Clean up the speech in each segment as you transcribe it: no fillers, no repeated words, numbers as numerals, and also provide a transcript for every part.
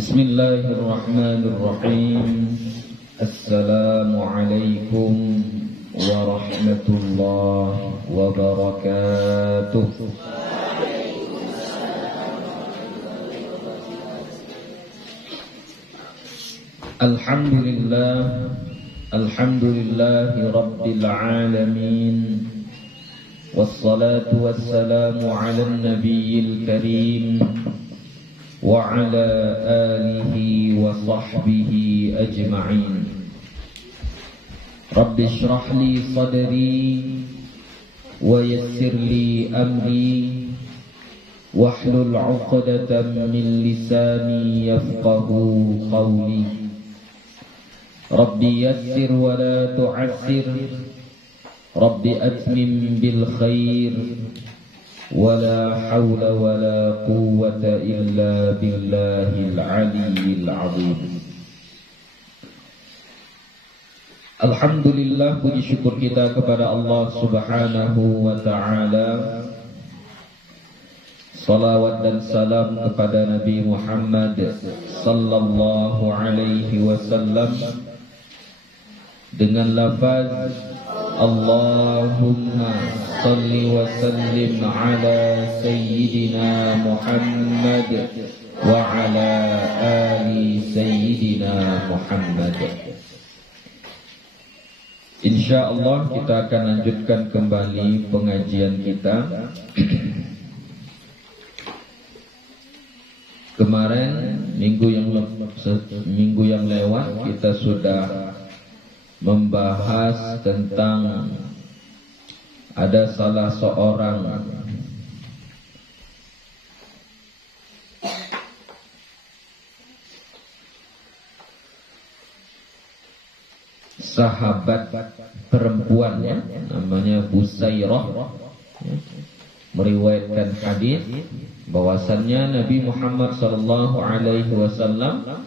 Bismillahirrahmanirrahim. Assalamualaikum warahmatullahi wabarakatuh. Alhamdulillahi rabbil alamin. Wassalatu wassalamu ala nabiyil karim wa ala alihi wa sahbihi ajma'in. Rabbi shrah li sadri wa yassir li amri wahlul 'uqdatam min lisani yafqahu qawli. Rabbi yassir wa la tu'assir, Rabbi atmim bil khair, wala hawla wala quwwata illa billahil aliyyil azim. Alhamdulillah, puji syukur kita kepada Allah Subhanahu wa ta'ala. Salawat dan salam kepada Nabi Muhammad sallallahu alaihi wasallam dengan lafaz Allahumma salli wa sallim ala sayyidina Muhammad wa ala ali sayyidina Muhammad. InsyaAllah kita akan lanjutkan kembali pengajian kita. Kemarin minggu yang lewat kita sudah membahas tentang ada salah seorang sahabat perempuan, ya, namanya Busairah, ya, meriwayatkan hadis bahwasannya Nabi Muhammad sallallahu alaihi wasallam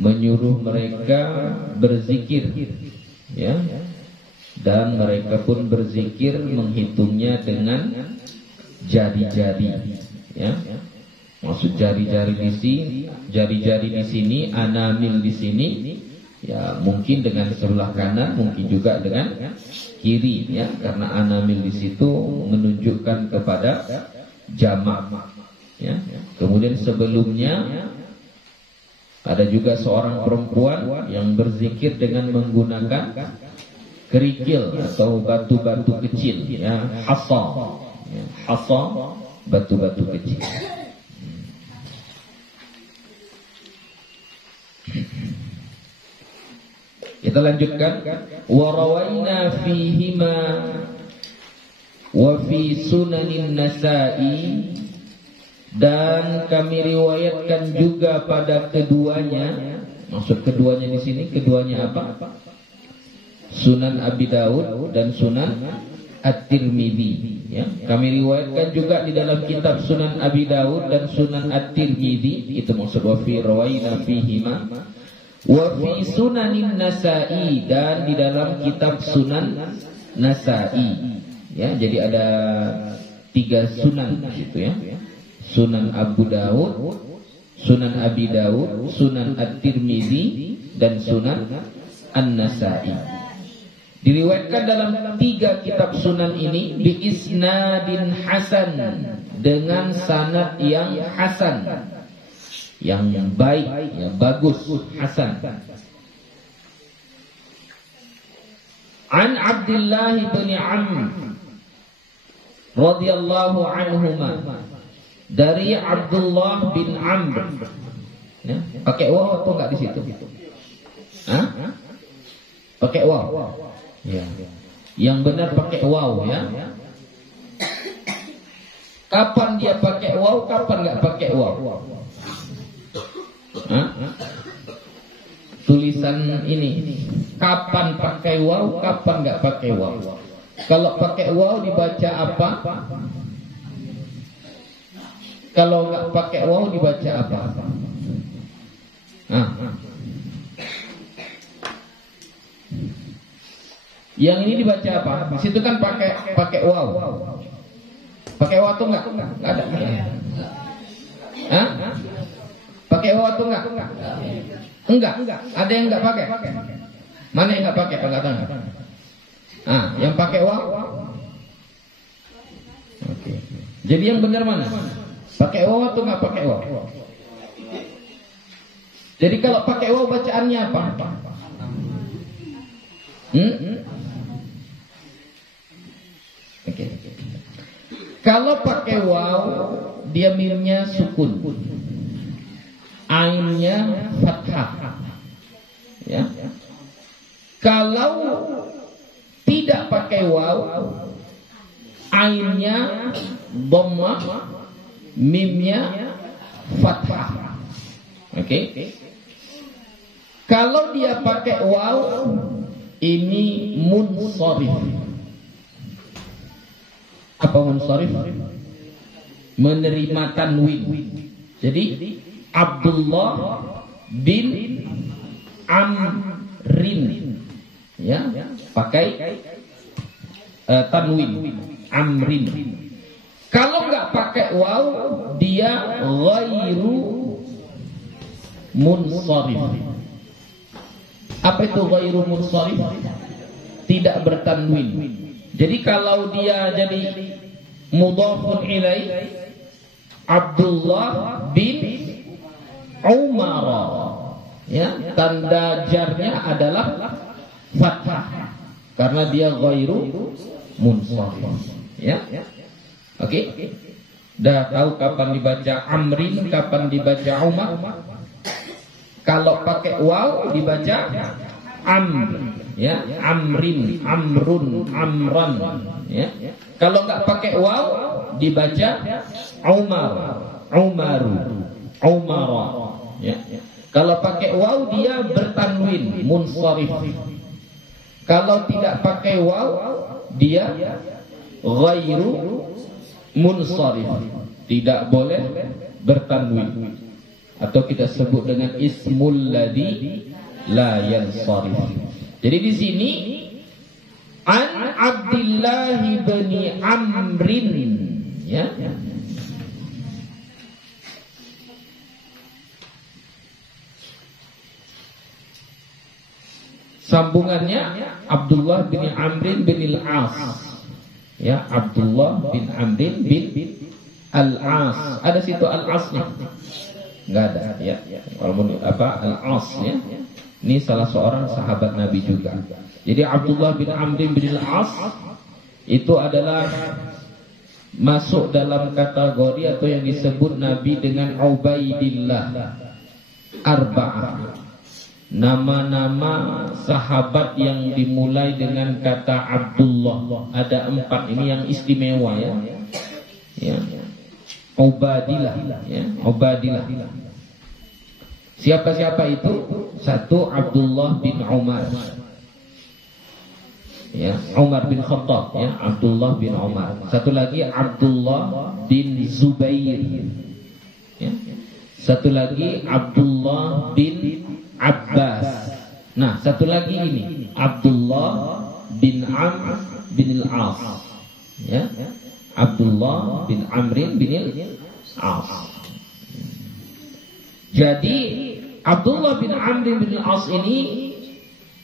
menyuruh mereka berzikir, ya, dan mereka pun berzikir menghitungnya dengan jari-jari, ya. Maksud jari-jari di sini, anamil di sini, ya, mungkin dengan sebelah kanan, mungkin juga dengan kiri, ya, karena anamil di situ menunjukkan kepada jamak, ya. Kemudian sebelumnya ada juga seorang perempuan yang berzikir dengan menggunakan kerikil atau batu-batu kecil, ya, hasa, ya, hasa, batu-batu kecil. Kita lanjutkan. Wa rawaina fihima wa fi sunanin Nasa'i, dan kami riwayatkan juga pada keduanya. Maksud keduanya di sini, keduanya apa? Sunan Abi Daud dan Sunan At-Tirmidzi, ya. Kami riwayatkan juga di dalam kitab Sunan Abi Daud dan Sunan At-Tirmidzi. Itu maksud wa fi rawaina fihima wa fi sunanin Nasa'i, dan di dalam kitab Sunan Nasa'i, ya. Jadi ada 3 sunan gitu, ya. Sunan Abu Daud, Sunan Abi Daud, Sunan At-Tirmidzi, dan Sunan An-Nasa'i. Diriwayatkan dalam 3 kitab sunan ini bi isnadin hasan, dengan sanad yang hasan, yang baik, yang bagus, hasan. An Abdullah bin Amr radhiyallahu anhuma, dari Abdullah bin Amr, ya. Pakai waw atau enggak di situ? Hah? Pakai waw. Ya. Yang benar pakai waw, ya. Kapan dia pakai waw, kapan enggak pakai waw? Hah? Tulisan ini kapan pakai waw, kapan enggak pakai waw? Kalau pakai waw dibaca apa? Kalau enggak pakai waw dibaca apa? Yang ini dibaca apa? Di situ kan pakai waw. Pakai waw tuh enggak ada. Hah? Pakai waw waw atau enggak? Enggak. Ada yang enggak pakai? Mana yang enggak pakai? Angkat tangan. Yang pakai waw. Oke. Jadi yang benar mana? Pakai waw atau enggak pakai waw? Jadi kalau pakai waw bacaannya apa? Oke. Kalau pakai waw, dia mimnya sukun, ainnya fathah. Ya. Kalau tidak pakai waw, ainnya dhammah, mimnya fathah. Oke. Kalau dia pakai waw, ini munsharif. Apa munsharif? Menerima tanwin. Jadi Abdullah bin Amrin, ya, pakai tanwin, Amrin. Kalau nggak pakai waw, dia ghairu munsharif. Apa itu ghairu munsharif? Tidak bertanwin. Jadi kalau dia jadi mudhafun ilaih, Abdullah bin Umar, ya, tanda jarnya adalah fathah karena dia ghairu munsharif. Ya. Oke. Dah tahu kapan dibaca Amrin, kapan dibaca Umar? Kalau pakai waw dibaca Amr, ya, Amrin, Amrun, Amran, ya. Kalau nggak pakai waw dibaca Umar, Umaru, Umara, ya. Kalau pakai waw dia bertanwin, munsharif. Kalau tidak pakai waw dia ghairu munsharif, tidak boleh bertanwin. Atau kita sebut dengan ismul ladzi la yansharif. Jadi di sini an Abdullah bin Amrin, ya. Sambungannya Abdullah bin Amrin bin al-As. Ya, Abdullah bin Amrin bin al-As. Ada situ al-Asnya? Enggak ada, ya. Walaupun al-As, ya. Ini salah seorang sahabat Nabi juga. Jadi Abdullah bin Amr bin al-As itu adalah masuk dalam kategori atau yang disebut Nabi dengan Ubaidillah Arba'ah. Nama-nama sahabat yang dimulai dengan kata Abdullah. Ada 4 ini yang istimewa, ya. Ya. Ubadillah, ya, Ubadillah. Siapa-siapa itu? Satu Abdullah bin Umar, ya, Umar bin Khattab, ya, Abdullah bin Umar. Satu lagi Abdullah bin Zubair, ya. Satu lagi Abdullah bin Abbas. Nah, satu lagi ini Abdullah bin Amr bin al-As, ya. Abdullah bin Amrin bin al-As. Jadi Abdullah bin Amrin bin al-As ini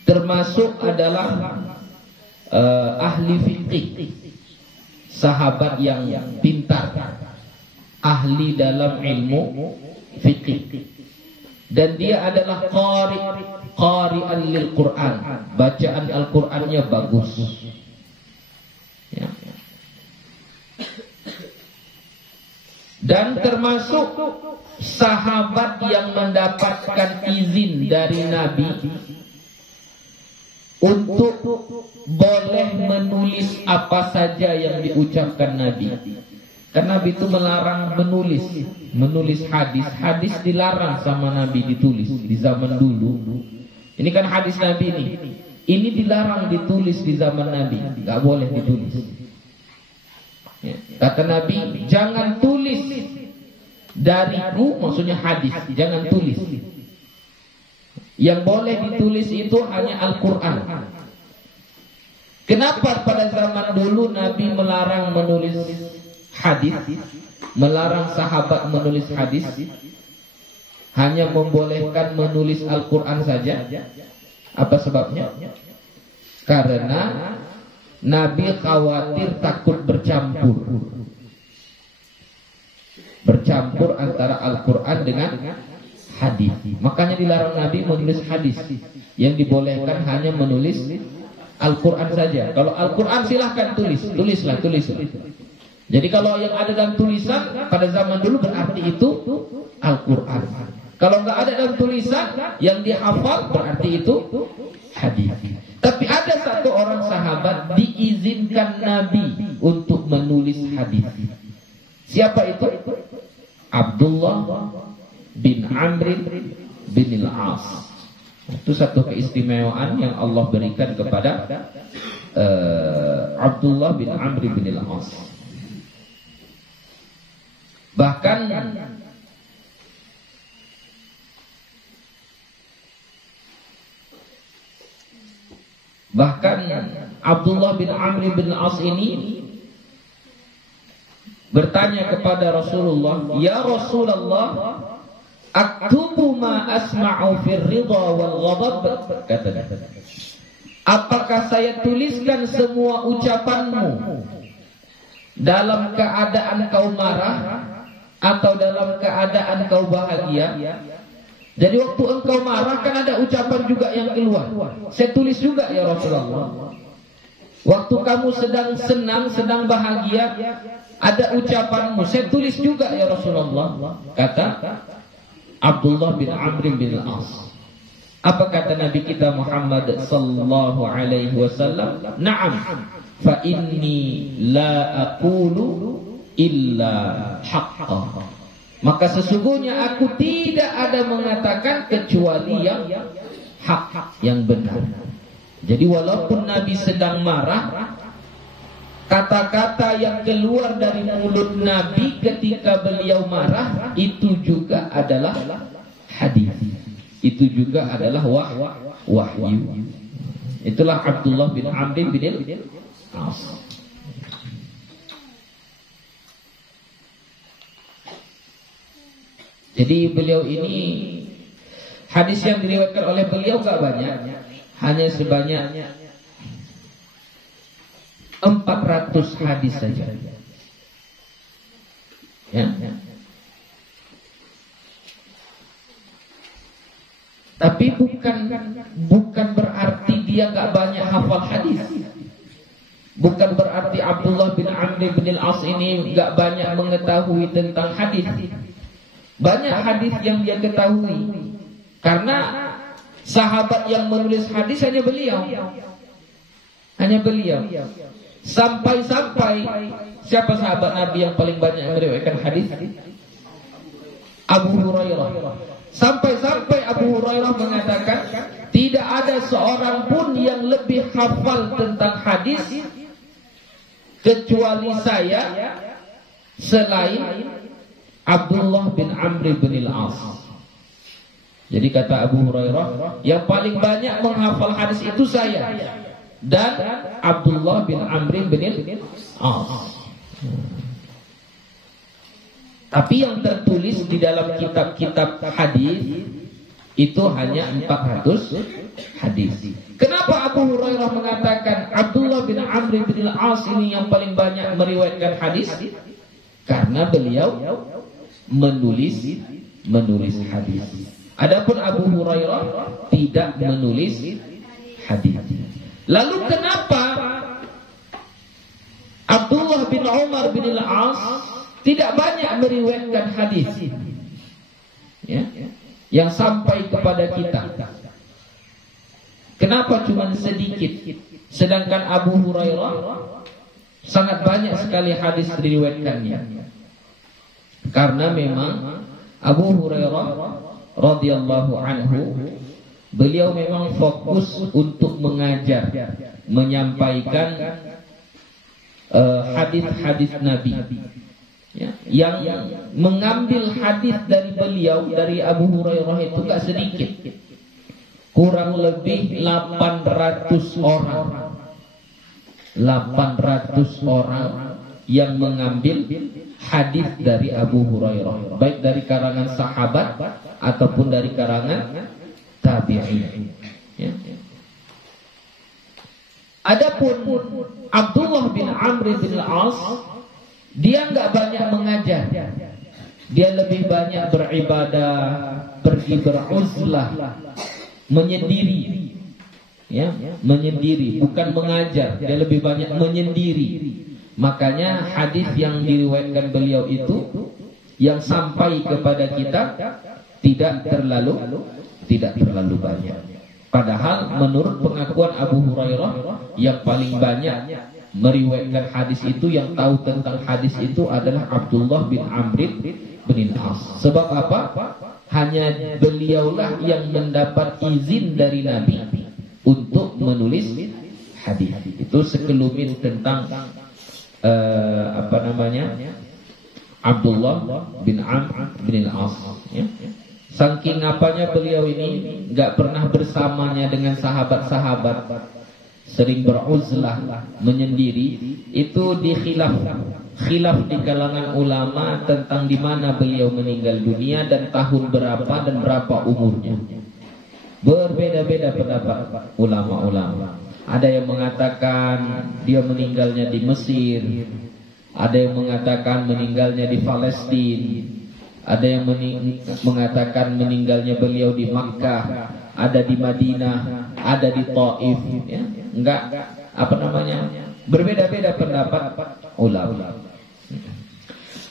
termasuk adalah ahli fikih, sahabat yang pintar, ahli dalam ilmu fikih. Dan dia adalah qari'an lil Quran, bacaan Al-Qur'annya bagus. Ya. Dan termasuk sahabat yang mendapatkan izin dari Nabi untuk boleh menulis apa saja yang diucapkan Nabi. Karena Nabi itu melarang menulis hadis. Hadis dilarang sama Nabi ditulis di zaman dulu. Ini kan hadis Nabi ini. Ini dilarang ditulis di zaman Nabi, nggak boleh ditulis. Ya. Kata Nabi, jangan tulis dariku, maksudnya hadis, jangan tulis. Yang boleh ditulis itu hanya Al-Quran. Kenapa pada zaman dulu Nabi melarang menulis hadis, melarang sahabat menulis hadis? hanya membolehkan menulis Al-Quran saja? Apa sebabnya? Karena Nabi khawatir takut bercampur antara Al-Quran dengan hadis. Makanya dilarang Nabi menulis hadis. Yang dibolehkan hanya menulis Al-Quran saja. Kalau Al-Quran silahkan tulislah. Jadi kalau yang ada dalam tulisan pada zaman dulu berarti itu Al-Quran. Kalau nggak ada dalam tulisan yang dihafal berarti itu hadis. Tapi ada satu orang sahabat diizinkan Nabi untuk menulis hadis. Siapa itu? Abdullah bin Amr bin al-As. Itu satu keistimewaan yang Allah berikan kepada Abdullah bin Amr bin al-As. Bahkan Abdullah bin Amr bin al-As ini bertanya kepada Rasulullah, "Ya Rasulullah, aktubu ma asma'u fir ridha wal ghadab?" Kata, apakah saya tuliskan semua ucapanmu dalam keadaan kau marah atau dalam keadaan kau bahagia? Jadi waktu engkau marah kan ada ucapan juga yang keluar. Saya tulis juga ya Rasulullah. Waktu kamu sedang senang, sedang bahagia, ada ucapanmu, saya tulis juga ya Rasulullah. Kata Abdullah bin Amr bin al-As. Apa kata Nabi kita Muhammad sallallahu alaihi wasallam? Na'am, fa inni la aqulu illa haqqa. Maka sesungguhnya aku tidak ada mengatakan kecuali yang hak, yang benar. Jadi walaupun Nabi sedang marah, kata-kata yang keluar dari mulut Nabi ketika beliau marah itu juga adalah hadis. Itu juga adalah wahyu. Itulah Abdullah bin Amr bin al-As. Jadi beliau ini, hadis yang diriwayatkan oleh beliau gak banyak, hanya sebanyak 400 hadis saja. Ya. Tapi bukan berarti dia gak banyak hafal hadis. Bukan berarti Abdullah bin Amr bin al-As ini gak banyak mengetahui tentang hadis. Banyak hadis yang dia ketahui. Karena sahabat yang menulis hadis hanya beliau. Sampai-sampai siapa sahabat Nabi yang paling banyak meriwayatkan hadis? Abu Hurairah. Sampai-sampai Abu Hurairah mengatakan, tidak ada seorang pun yang lebih hafal tentang hadis kecuali saya selain Abdullah bin Amr bin al-As. Jadi kata Abu Hurairah, yang paling banyak menghafal hadis itu saya dan Abdullah bin Amr bin al-As. Tapi yang tertulis di dalam kitab-kitab hadis itu hanya 400 hadis. Kenapa Abu Hurairah mengatakan Abdullah bin Amr bin al-As ini yang paling banyak meriwayatkan hadis? Karena beliau menulis hadis. Adapun Abu Hurairah tidak menulis hadis. Lalu kenapa Abdullah bin Umar bin al-As tidak banyak meriwayatkan hadis? Ya, yang sampai kepada kita. Kenapa cuma sedikit? Sedangkan Abu Hurairah sangat banyak sekali hadis diriwayatkannya. Karena memang Abu Hurairah radhiyallahu anhu, beliau memang fokus untuk mengajar, menyampaikan hadis-hadis Nabi. Ya, yang mengambil hadis dari beliau, dari Abu Hurairah itu gak sedikit. Kurang lebih 800 orang. 800 orang yang mengambil hadis dari Abu Hurairah, baik dari karangan sahabat ataupun dari karangan tabi'in. Ya. Adapun Abdullah bin Amr bin Al-As, dia enggak banyak mengajar. Dia lebih banyak beribadah, pergi beruzlah, menyendiri. Ya, menyendiri, bukan mengajar. Dia lebih banyak menyendiri. Makanya hadis yang diriwayatkan beliau itu yang sampai kepada kita tidak terlalu banyak. Padahal menurut pengakuan Abu Hurairah, yang paling banyak meriwayatkan hadis itu, yang tahu tentang hadis itu adalah Abdullah bin Amr bin Al-As. Sebab apa? Hanya beliaulah yang mendapat izin dari Nabi untuk menulis hadis. Itu sekelumit tentang Abdullah bin Amr bin Al-As. Ya. Saking apanya beliau ini enggak pernah bersamanya dengan sahabat-sahabat, sering beruzlah, menyendiri. Itu khilaf di kalangan ulama tentang di mana beliau meninggal dunia dan tahun berapa dan berapa umurnya. Berbeda-beda pendapat ulama-ulama. Ada yang mengatakan dia meninggalnya di Mesir, ada yang mengatakan meninggalnya di Palestina, ada yang mengatakan meninggalnya beliau di Makkah, ada di Madinah, ada di Taif. Ya. Berbeda-beda pendapat ulama.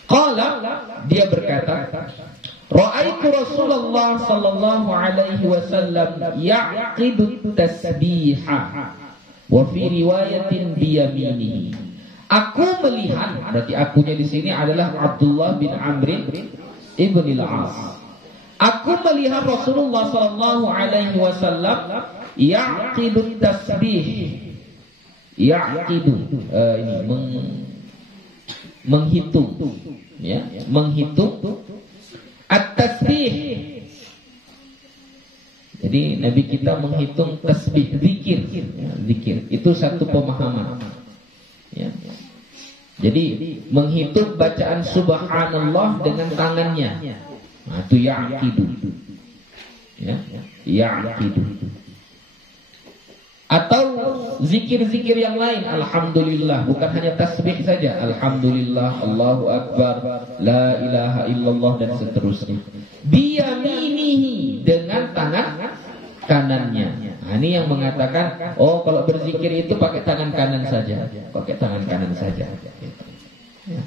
Qala, dia berkata, ra'aitu Rasulullah sallallahu alaihi wasallam yaqidu tasbiha wa fi riwayatin biyaminihi. Aku melihat, berarti akunya di sini adalah Abdullah bin Amr ibn Al-As. Aku melihat Rasulullah sallallahu alaihi wasallam yaqidu tasbih. Yaqidu menghitung, ya, menghitung at-tasbih. Jadi Nabi kita menghitung tasbih, zikir, ya, zikir. Itu satu pemahaman. Ya. Jadi menghitung bacaan subhanallah dengan tangannya. Nah, itu yaqidu. Ya, yaqidu. Atau zikir-zikir yang lain, alhamdulillah, bukan hanya tasbih saja, alhamdulillah, Allahu akbar, la ilaha illallah, dan seterusnya. Biyaminihi, dengan tangan kanannya. Nah, ini yang mengatakan, oh kalau berzikir itu pakai tangan kanan saja, pakai tangan kanan saja. Ya.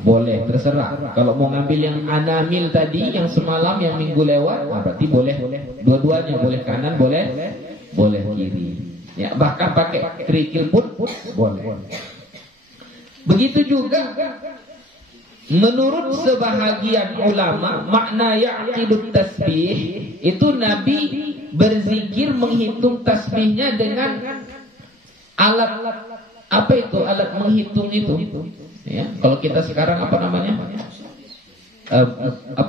Boleh, terserah. Kalau mau ngambil yang anamil tadi, yang semalam, yang minggu lewat, nah berarti boleh dua-duanya, boleh kanan, boleh kiri. Ya, bahkan pakai kerikil pun boleh. Begitu juga menurut sebahagian ulama, makna ya'qidut tasbih itu Nabi berzikir menghitung tasbihnya dengan alat, apa itu alat menghitung itu? Ya, kalau kita sekarang apa namanya?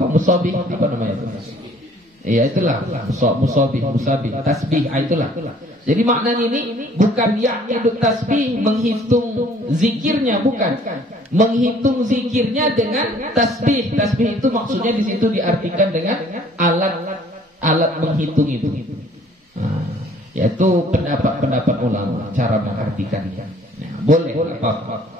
Musabih, apa namanya itu? Ya itulah musabih, tasbih, itulah. Jadi maknanya ini bukan ya'qidut tasbih, menghitung zikirnya, bukan. Menghitung zikirnya dengan tasbih. Tasbih itu maksudnya di situ diartikan dengan alat menghitung itu. Nah, yaitu pendapat ulama cara mengartikannya. Nah, boleh apa-apa.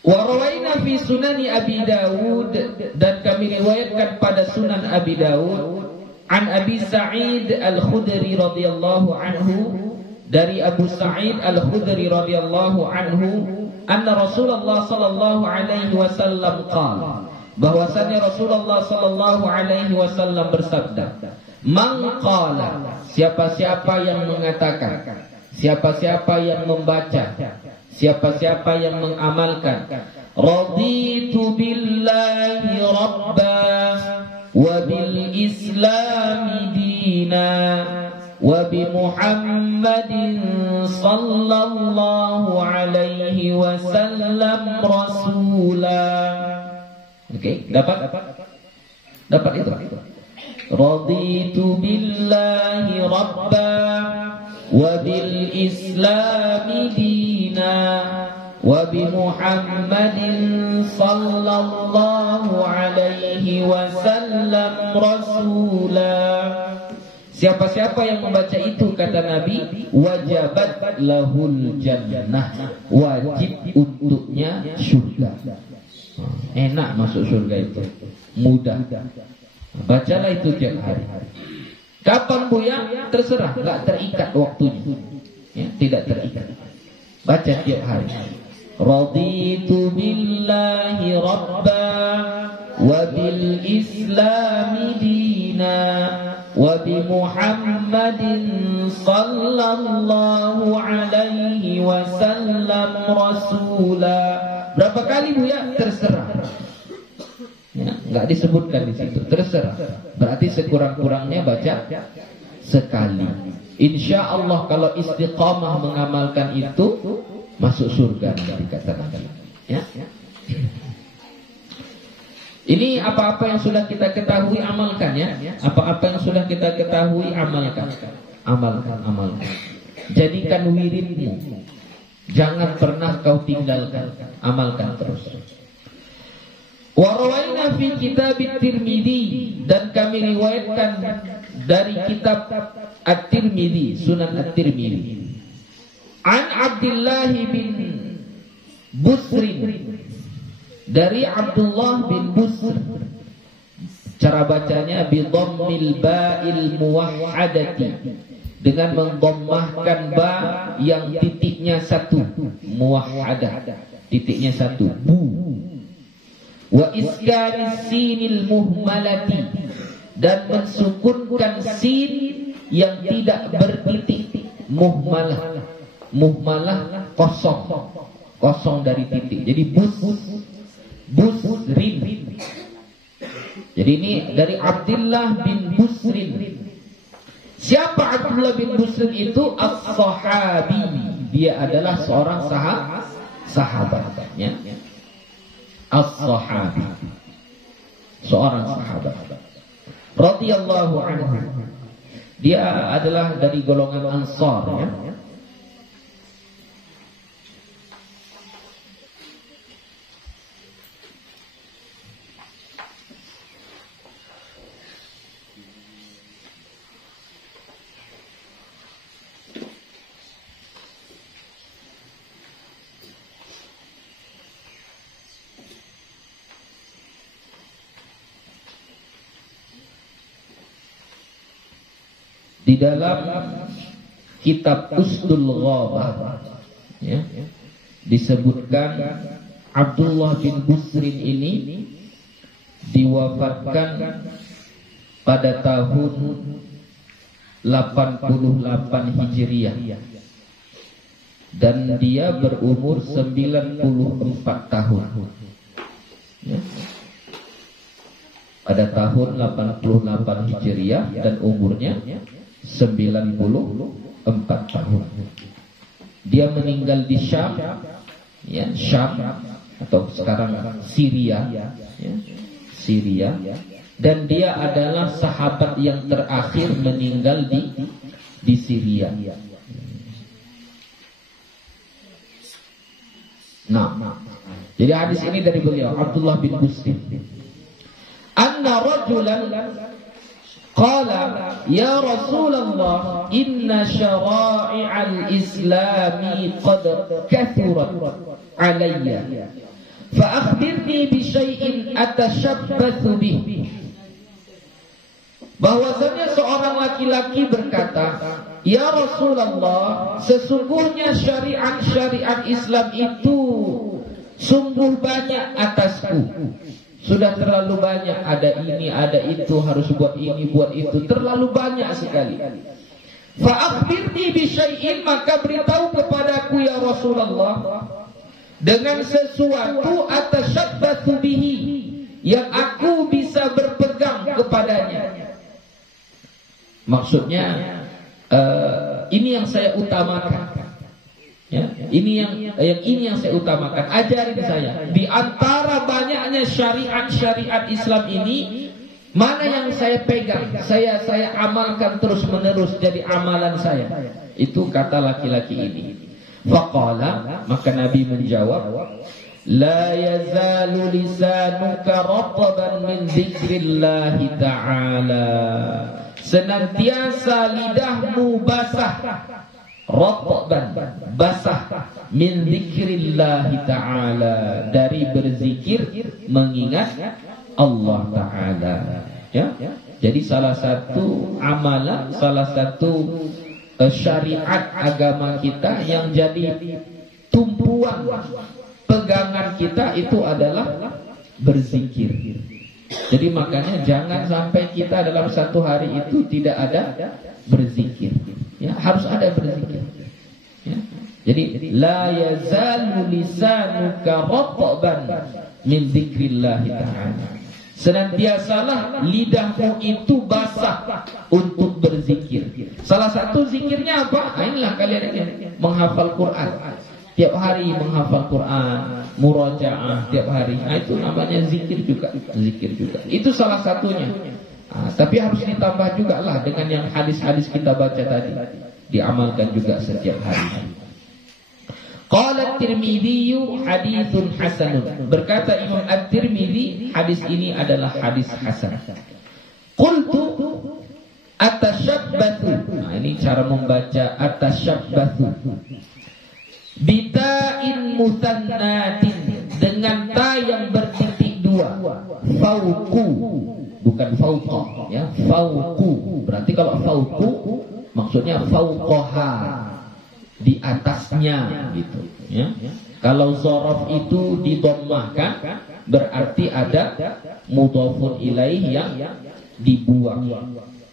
Wa rawaina fi sunani Abi Dawud, dan kami riwayatkan pada Sunan Abi Dawud, an Abi Sa'id Al-Khudri radhiyallahu anhu, dari Abu Sa'id Al-Khudri radhiyallahu anhu, anna Rasulullah sallallahu alaihi wasallam qala, bahwasanya Rasulullah sallallahu alaihi wasallam bersabda, man qala, siapa-siapa yang mengatakan, siapa-siapa yang membaca, siapa-siapa yang mengamalkan, raditu billahi rabba wa bil islami dina wa bi Muhammadin sallallahu alaihi wasallam rasula. Oke, dapat itu. Raditu billahi rabba wa bil islami dina wa bi Muhammadin sallallahu alaihi wasallam rasula. Siapa-siapa yang membaca itu, kata Nabi, wajabat lahul jannah, wajib untuknya surga. Enak masuk surga itu, mudah. Bacalah itu tiap hari. Kapan Buya? Terserah, nggak terikat waktunya, ya, tidak terikat. Baca tiap hari. Raditu billahi rabba wa bil islami dina wa bi Muhammadin sallallahu alaihi wasallam rasula. Berapa kali Buya? Terserah. Ya, nggak disebutkan di situ. Terserah. Berarti sekurang-kurangnya baca sekali. Insya Allah kalau istiqamah mengamalkan itu masuk surga dikatakan. Ya. Ini apa-apa yang sudah kita ketahui amalkan ya. Apa-apa yang sudah kita ketahui amalkan. Amalkan. Jadikan wiridmu. Jangan pernah kau tinggalkan. Amalkan terus. Wa rawaina fi kitab At-Tirmidzi, dan kami riwayatkan dari kitab At-Tirmidzi, Sunan At-Tirmidzi. An Abdullah bin Busrin, dari Abdullah bin Busr. Cara bacanya bi dhammil ba'il muwahhadati, dengan mengdommahkan ba yang titiknya satu, muwahhadah, titiknya satu, bu. Wa iskanis sinil muhmalati, dan mensukunkan sin yang tidak bertitik, muhmalah. Muhmalah kosong dari titik. Jadi busrin. Jadi ini dari Abdullah bin Busrin. Siapa Abdullah bin Busrin itu? As-sahabi. Dia adalah seorang sahabatnya. As-sahabi, seorang sahabat radhiyallahu anhu. Dia adalah dari golongan Ansar ya. Di dalam kitab Usdul Ghabah ya, disebutkan Abdullah bin Busrin ini diwafatkan pada tahun 88 Hijriah, dan dia berumur 94 tahun ya. Pada tahun 88 Hijriah dan umurnya 94 tahun. Dia meninggal di Syam, ya, Syam atau sekarang Syria, ya, Syria. Dan dia adalah sahabat yang terakhir meninggal di Syria. Nah, jadi hadis ini dari beliau Abdullah bin Busrin. Anna rajulan qala ya Rasulullah inna syara'i'al islami qad kathurat alayya fa akhbirni bi syai'in atashabbathu bih. Bahwasanya seorang laki-laki berkata, ya Rasulullah, sesungguhnya syariat-syariat Islam itu sungguh banyak atasku. Sudah terlalu banyak, ada ini, ada itu, harus buat ini, buat itu, terlalu banyak sekali. Fa akhbirni bi syai'in, maka beritahu kepadaku ya Rasulullah dengan sesuatu atashabbathu bihi, yang aku bisa berpegang kepadanya. Maksudnya ini yang saya utamakan. Ya, ini yang saya utamakan. Ajarin saya. Di antara banyaknya syariat-syariat Islam ini, mana yang saya pegang, saya amalkan terus menerus jadi amalan saya. Itu kata laki-laki ini. Faqala, maka Nabi menjawab, la yazalu lisanuka ratban min dzikrillah ta'ala. Senantiasa lidahmu basah, ratban, basah, min dzikrillah ta'ala, dari berzikir mengingat Allah Ta'ala. Ya, jadi salah satu amalan, salah satu syariat agama kita yang jadi tumpuan pegangan kita itu adalah berzikir. Jadi makanya jangan sampai kita dalam satu hari itu tidak ada berzikir. Ya, harus ada berzikir. Ya. Jadi la yazalu lisanuka ratban min dzikrillah ta'ala. Senantiasalah lidahmu itu basah untuk berzikir. Salah satu zikirnya apa? Inilah kalian ini menghafal Quran. Tiap hari menghafal Quran, murajaah tiap hari. Itu namanya zikir juga. Zikir juga. Itu salah satunya. Tapi harus ditambah juga lah dengan yang hadis-hadis kita baca tadi. Diamalkan juga setiap hari. Qala At-Tirmidzi haditsun hasanun. Berkata Imam At-Tirmidzi, hadis ini adalah hadis hasan. Qultu atashabbathu. Nah, ini cara membaca atashabbathu. Bita'in musannatin, dengan ta yang bertitik dua. Fauqu, bukan fauqa, ya. Fauqu. Berarti kalau fauqu maksudnya fauqaha, di atasnya gitu, ya. Kalau dzaraf itu didommahkan berarti ada mudhafun ilaih yang dibuang,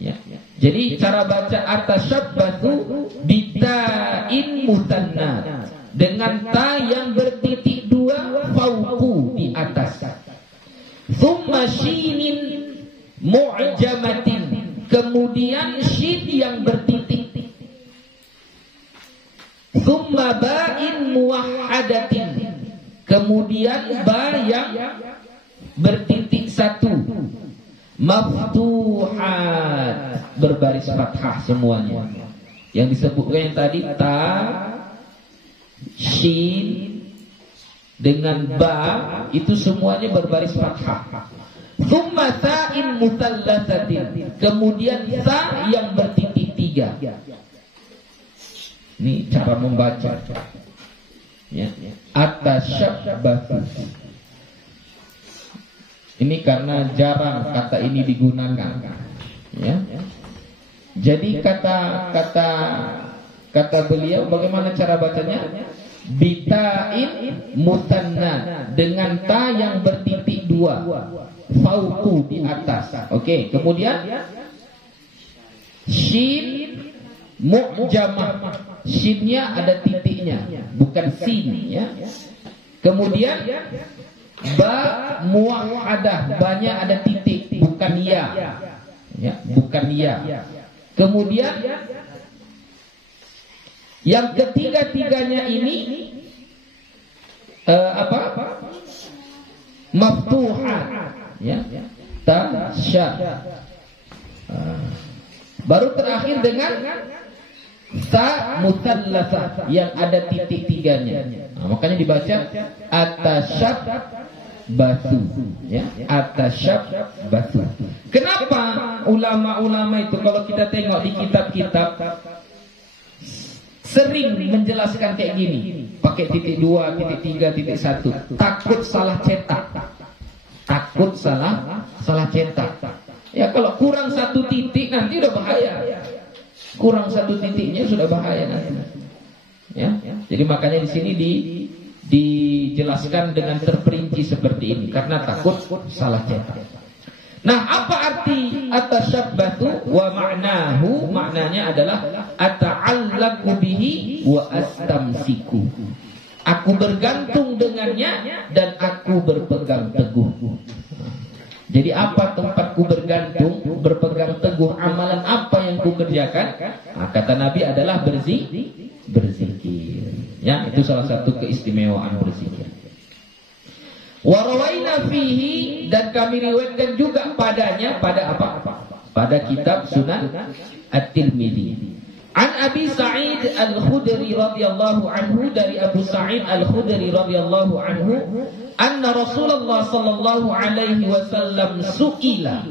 ya. Jadi cara baca atashabbathu bita'in musanna, dengan ta yang bertitik dua, fauqu, di atas. Thumma shinin mu'jamatin, kemudian shin yang bertitik. Thumma ba'in muwahhadatin, kemudian ba yang bertitik satu. Maftuhat, berbaris fathah semuanya. Yang disebutkan yang tadi ta, shin dengan ba, itu semuanya berbaris fathah. Thumma sa'in muthallatsatin, kemudian sa yang bertitik tiga. Ini cara membaca, ya. Atashabbathu. Ini karena jarang kata ini digunakan, ya. Jadi kata beliau, bagaimana cara bacanya? Bita'in musanna, dengan ta yang bertitik dua. Fauqu, di atas. Oke, kemudian shin mu'jamah, shinnya ada titiknya, bukan sin, ya. Kemudian ba muwahhadah, banyak ada titik, bukan ya, ya, bukan ya. Kemudian yang ketiga-tiganya ini maftuhah, ya, ta, sya. Baru terakhir dengan ta mutsallasah yang ada titik tiganya. Nah, makanya dibaca atashabbathu, ya, atashabbathu. Kenapa ulama-ulama itu kalau kita tengok di kitab-kitab sering menjelaskan kayak gini, pakai titik dua, titik tiga, titik satu, takut salah cetak. Takut salah cetak. Ya, kalau kurang satu titik nanti udah bahaya. Kurang satu titiknya sudah bahaya nanti. Ya, jadi makanya di sini dijelaskan dengan terperinci seperti ini karena takut salah cetak. Nah, apa arti atashabbathu wa ma'nahu? Maknanya adalah ata'allaqu bihi wa astamsiku. Aku bergantung dengannya dan aku berpegang teguh. Jadi apa tempatku bergantung, berpegang teguh, amalan apa yang ku kerjakan? Nah, kata Nabi adalah berzikir. Ya, itu salah satu keistimewaan berzikir. Wa rawaina fihi, dan kami riwayatkan juga padanya, pada apa? Pada kitab Sunan At-Tirmidzi. An Abi Sa'id Al-Khudri radhiyallahu anhu, dari Abu Sa'id Al-Khudri radhiyallahu anhu, anna Rasulullah sallallahu alaihi wasallam su'ila,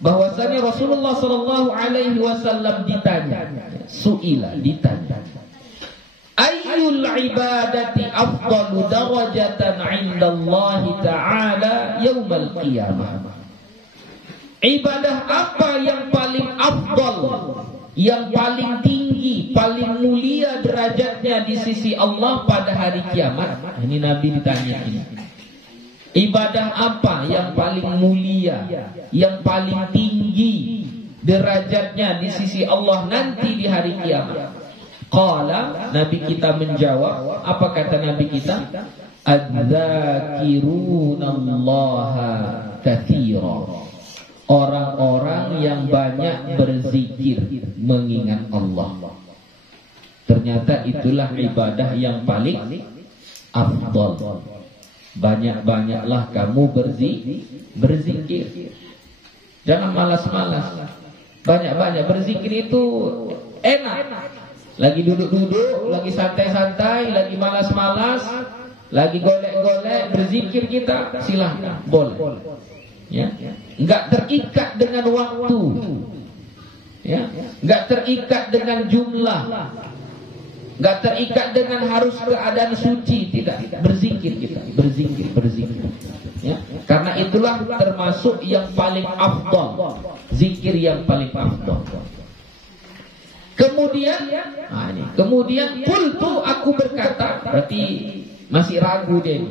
bahwasanya Rasulullah sallallahu alaihi wasallam ditanya, ditanya, ayyul ibadati afdalu darajatan 'indallahi ta'ala yaumal qiyamah. Ibadah apa yang paling afdal, yang paling tinggi, paling mulia derajatnya di sisi Allah pada hari kiamat? Ini Nabi ditanya ini. Ibadah apa yang paling mulia, yang paling tinggi derajatnya di sisi Allah nanti di hari kiamat? Qala, Nabi kita menjawab, apa kata Nabi kita? Adz-dzakirunallaha katsira. Orang-orang yang banyak berzikir, mengingat Allah. Ternyata itulah ibadah yang paling afdal. Banyak-banyaklah kamu berzikir. Jangan malas-malas. Banyak-banyak berzikir itu enak. Lagi duduk-duduk, lagi santai-santai, lagi malas-malas, lagi golek-golek, berzikir kita, silahkan, boleh. Ya, enggak terikat dengan waktu, ya, enggak terikat dengan jumlah, enggak terikat dengan harus keadaan suci, tidak. Berzikir kita, berzikir. Ya, karena itulah termasuk yang paling afdal, zikir yang paling afdal. Kemudian qultu, aku berkata, berarti masih ragu dia.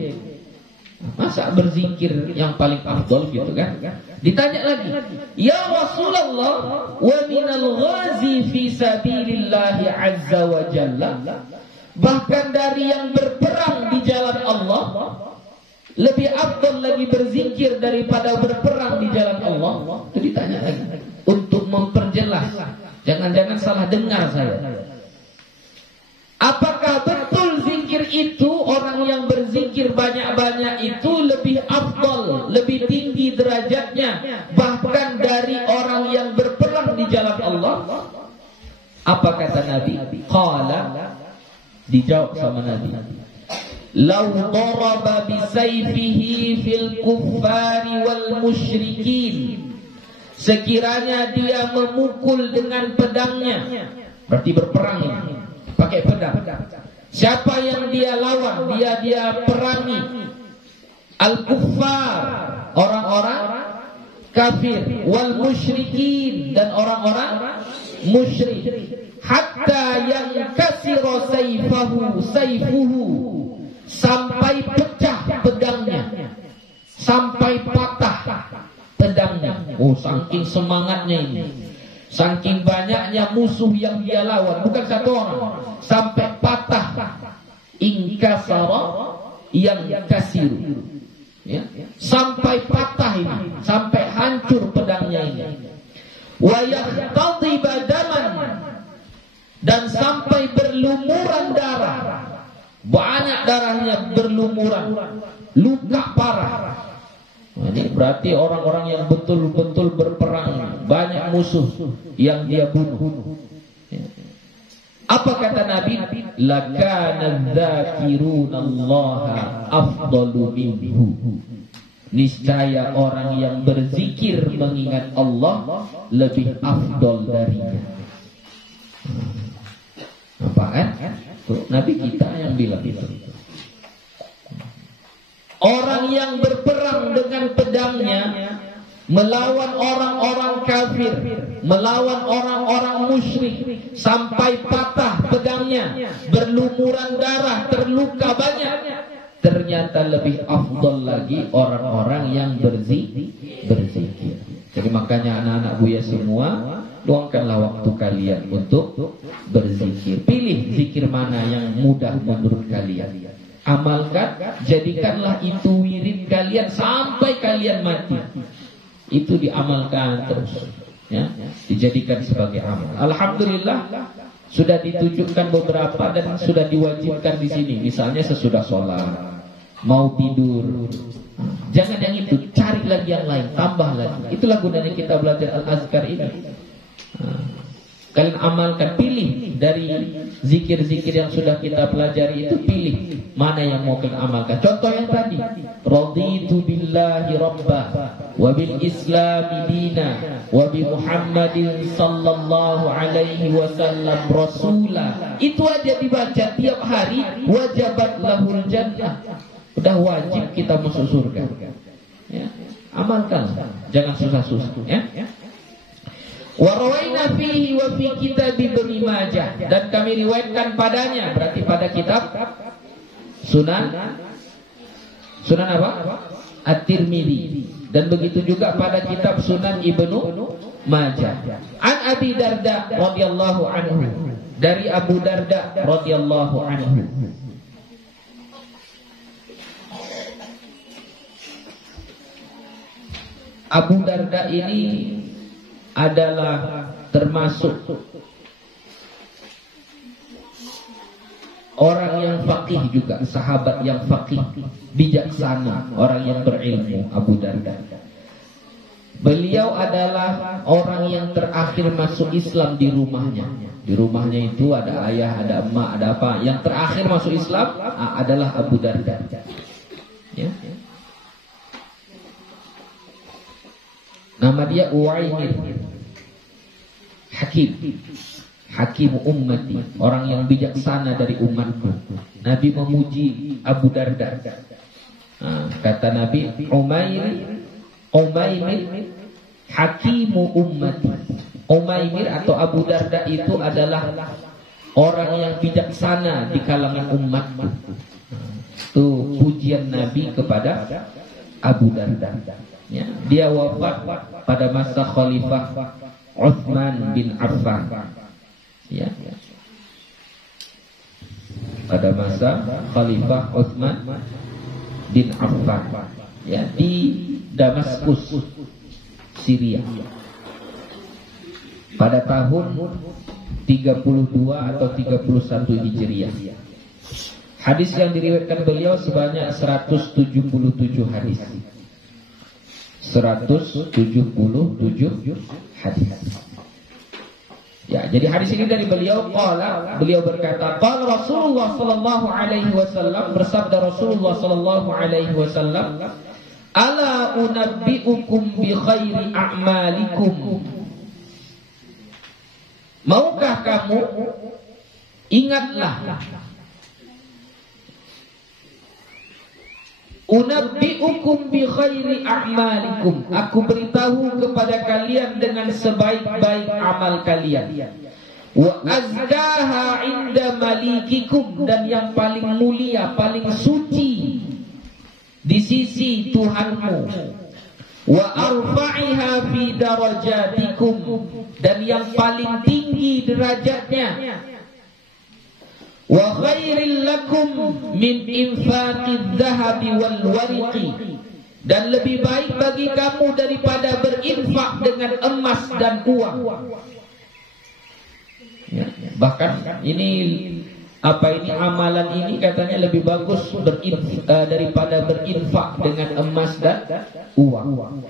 Masa berzikir yang paling afdal gitu kan? Ditanya lagi, ya Rasulullah, wa minal ghazi fi sabilillah azza wa jalla, bahkan dari yang berperang di jalan Allah lebih afdal lagi berzikir daripada berperang di jalan Allah. Itu ditanya lagi untuk memperjelas, jangan-jangan salah dengar saya. Apakah betul zikir itu, orang yang berzikir banyak-banyak itu lebih afdal, lebih tinggi derajatnya bahkan dari orang yang berperang di jalan Allah? Apa kata Nabi? Qala, dijawab sama Nabi, lau daraba bisayfihi fil kuffari wal musyrikin, sekiranya dia memukul dengan pedangnya, berarti berperang ini, pakai pedang. Siapa yang dia lawan, dia perangi? Al-kuffar, orang-orang kafir, wal musyrikin, dan orang-orang musyrik. Hatta yang kasira sayfuhu, sampai pecah pedangnya, sampai patah pedangnya. Oh, saking semangatnya ini, saking banyaknya musuh yang dia lawan, bukan satu orang, sampai patah. Ingkasara yang kasiru, ya, sampai patah ini, sampai hancur pedangnya ini. Wa yahtadiba daman, dan sampai berlumuran darah, banyak darahnya berlumuran, luka parah. Ini berarti orang-orang yang betul-betul berperang, banyak musuh yang dia bunuh. Apa kata Nabi? Lakana dzakirunallaha afdalu minhu. Niscaya orang yang berzikir mengingat Allah lebih afdal darinya. Apa kan? Nabi kita yang bilang itu. Orang yang berperang dengan pedangnya melawan orang-orang kafir, melawan orang-orang musyrik, sampai patah pedangnya, berlumuran darah, terluka banyak, ternyata lebih afdal lagi orang-orang yang berzikir. Jadi makanya anak-anak Buya semua, luangkanlah waktu kalian untuk berzikir. Pilih zikir mana yang mudah menurut kalian, amalkan, jadikanlah itu wirid kalian sampai kalian mati. Itu diamalkan terus, ya, dijadikan sebagai amal. Alhamdulillah sudah ditunjukkan beberapa dan sudah diwajibkan di sini. Misalnya sesudah sholat, mau tidur, jangan yang itu, cari lagi yang lain, tambah lagi. Itulah gunanya kita belajar al-azkar ini. Kalian amalkan, pilih dari zikir-zikir yang sudah kita pelajari itu, pilih mana yang mau kalian amalkan. Contoh yang tadi, raditu billahi rabba wa bil islami dina wa bi Muhammadin sallallahu alaihi wasallam rasula. Itu aja dibaca tiap hari, wajabat lahul jannah. Udah wajib kita masuk surga. Ya. Amalkan, jangan susah-susah, ya. Wa rawaina fihi wa fi kitab Ibnu Majah, dan kami riwayatkan padanya, berarti pada kitab Sunan apa? At-Tirmidzi, dan begitu juga pada kitab Sunan Ibnu Majah. An Abi Darda radhiyallahu anhu, dari Abu Darda radhiyallahu anhu. Abu Darda ini adalah termasuk orang yang faqih juga, sahabat yang faqih, bijaksana, orang yang berilmu. Abu Darda, beliau adalah orang yang terakhir masuk Islam di rumahnya. Di rumahnya itu ada ayah, ada emak, ada apa. Yang terakhir masuk Islam adalah Abu Darda, ya. Nama dia Uwaimir, Hakim ummati, orang yang bijaksana dari umatku. Nabi memuji Abu Darda. Kata Nabi, Umaimir hakimu ummati. Umaimir atau Abu Darda itu adalah orang yang bijaksana di kalangan umatku. Itu pujian Nabi kepada Abu Darda. Ya, dia wafat pada masa Khalifah Utsman bin Affan. Ya. Pada masa Khalifah Utsman bin Affan, ya, di Damaskus, Syria. Pada tahun 32 atau 31 Hijriah. Hadis yang diriwayatkan beliau sebanyak 177 hadis. 177 hadis. Ya, jadi hadis ini dari beliau, beliau berkata, qala Rasulullah sallallahu alaihi wasallam, bersabda Rasulullah sallallahu alaihi wasallam, ala unabbiukum bi khairi a'malikum. Maukah kamu, ingatlah, unabbiukum bi khairi a'malikum, aku beritahu kepada kalian dengan sebaik-baik amal kalian. Wa azkaha inda malikikum, dan yang paling mulia, paling suci di sisi Tuhanmu. Wa arfa'iha fi darajatikum, dan yang paling tinggi derajatnya. Wa khairil lakum min infaqid dhahabi wal wariqi, dan lebih baik bagi kamu daripada berinfak dengan emas dan uang. Ya, bahkan ini amalan ini katanya lebih bagus daripada berinfak dengan emas dan uang.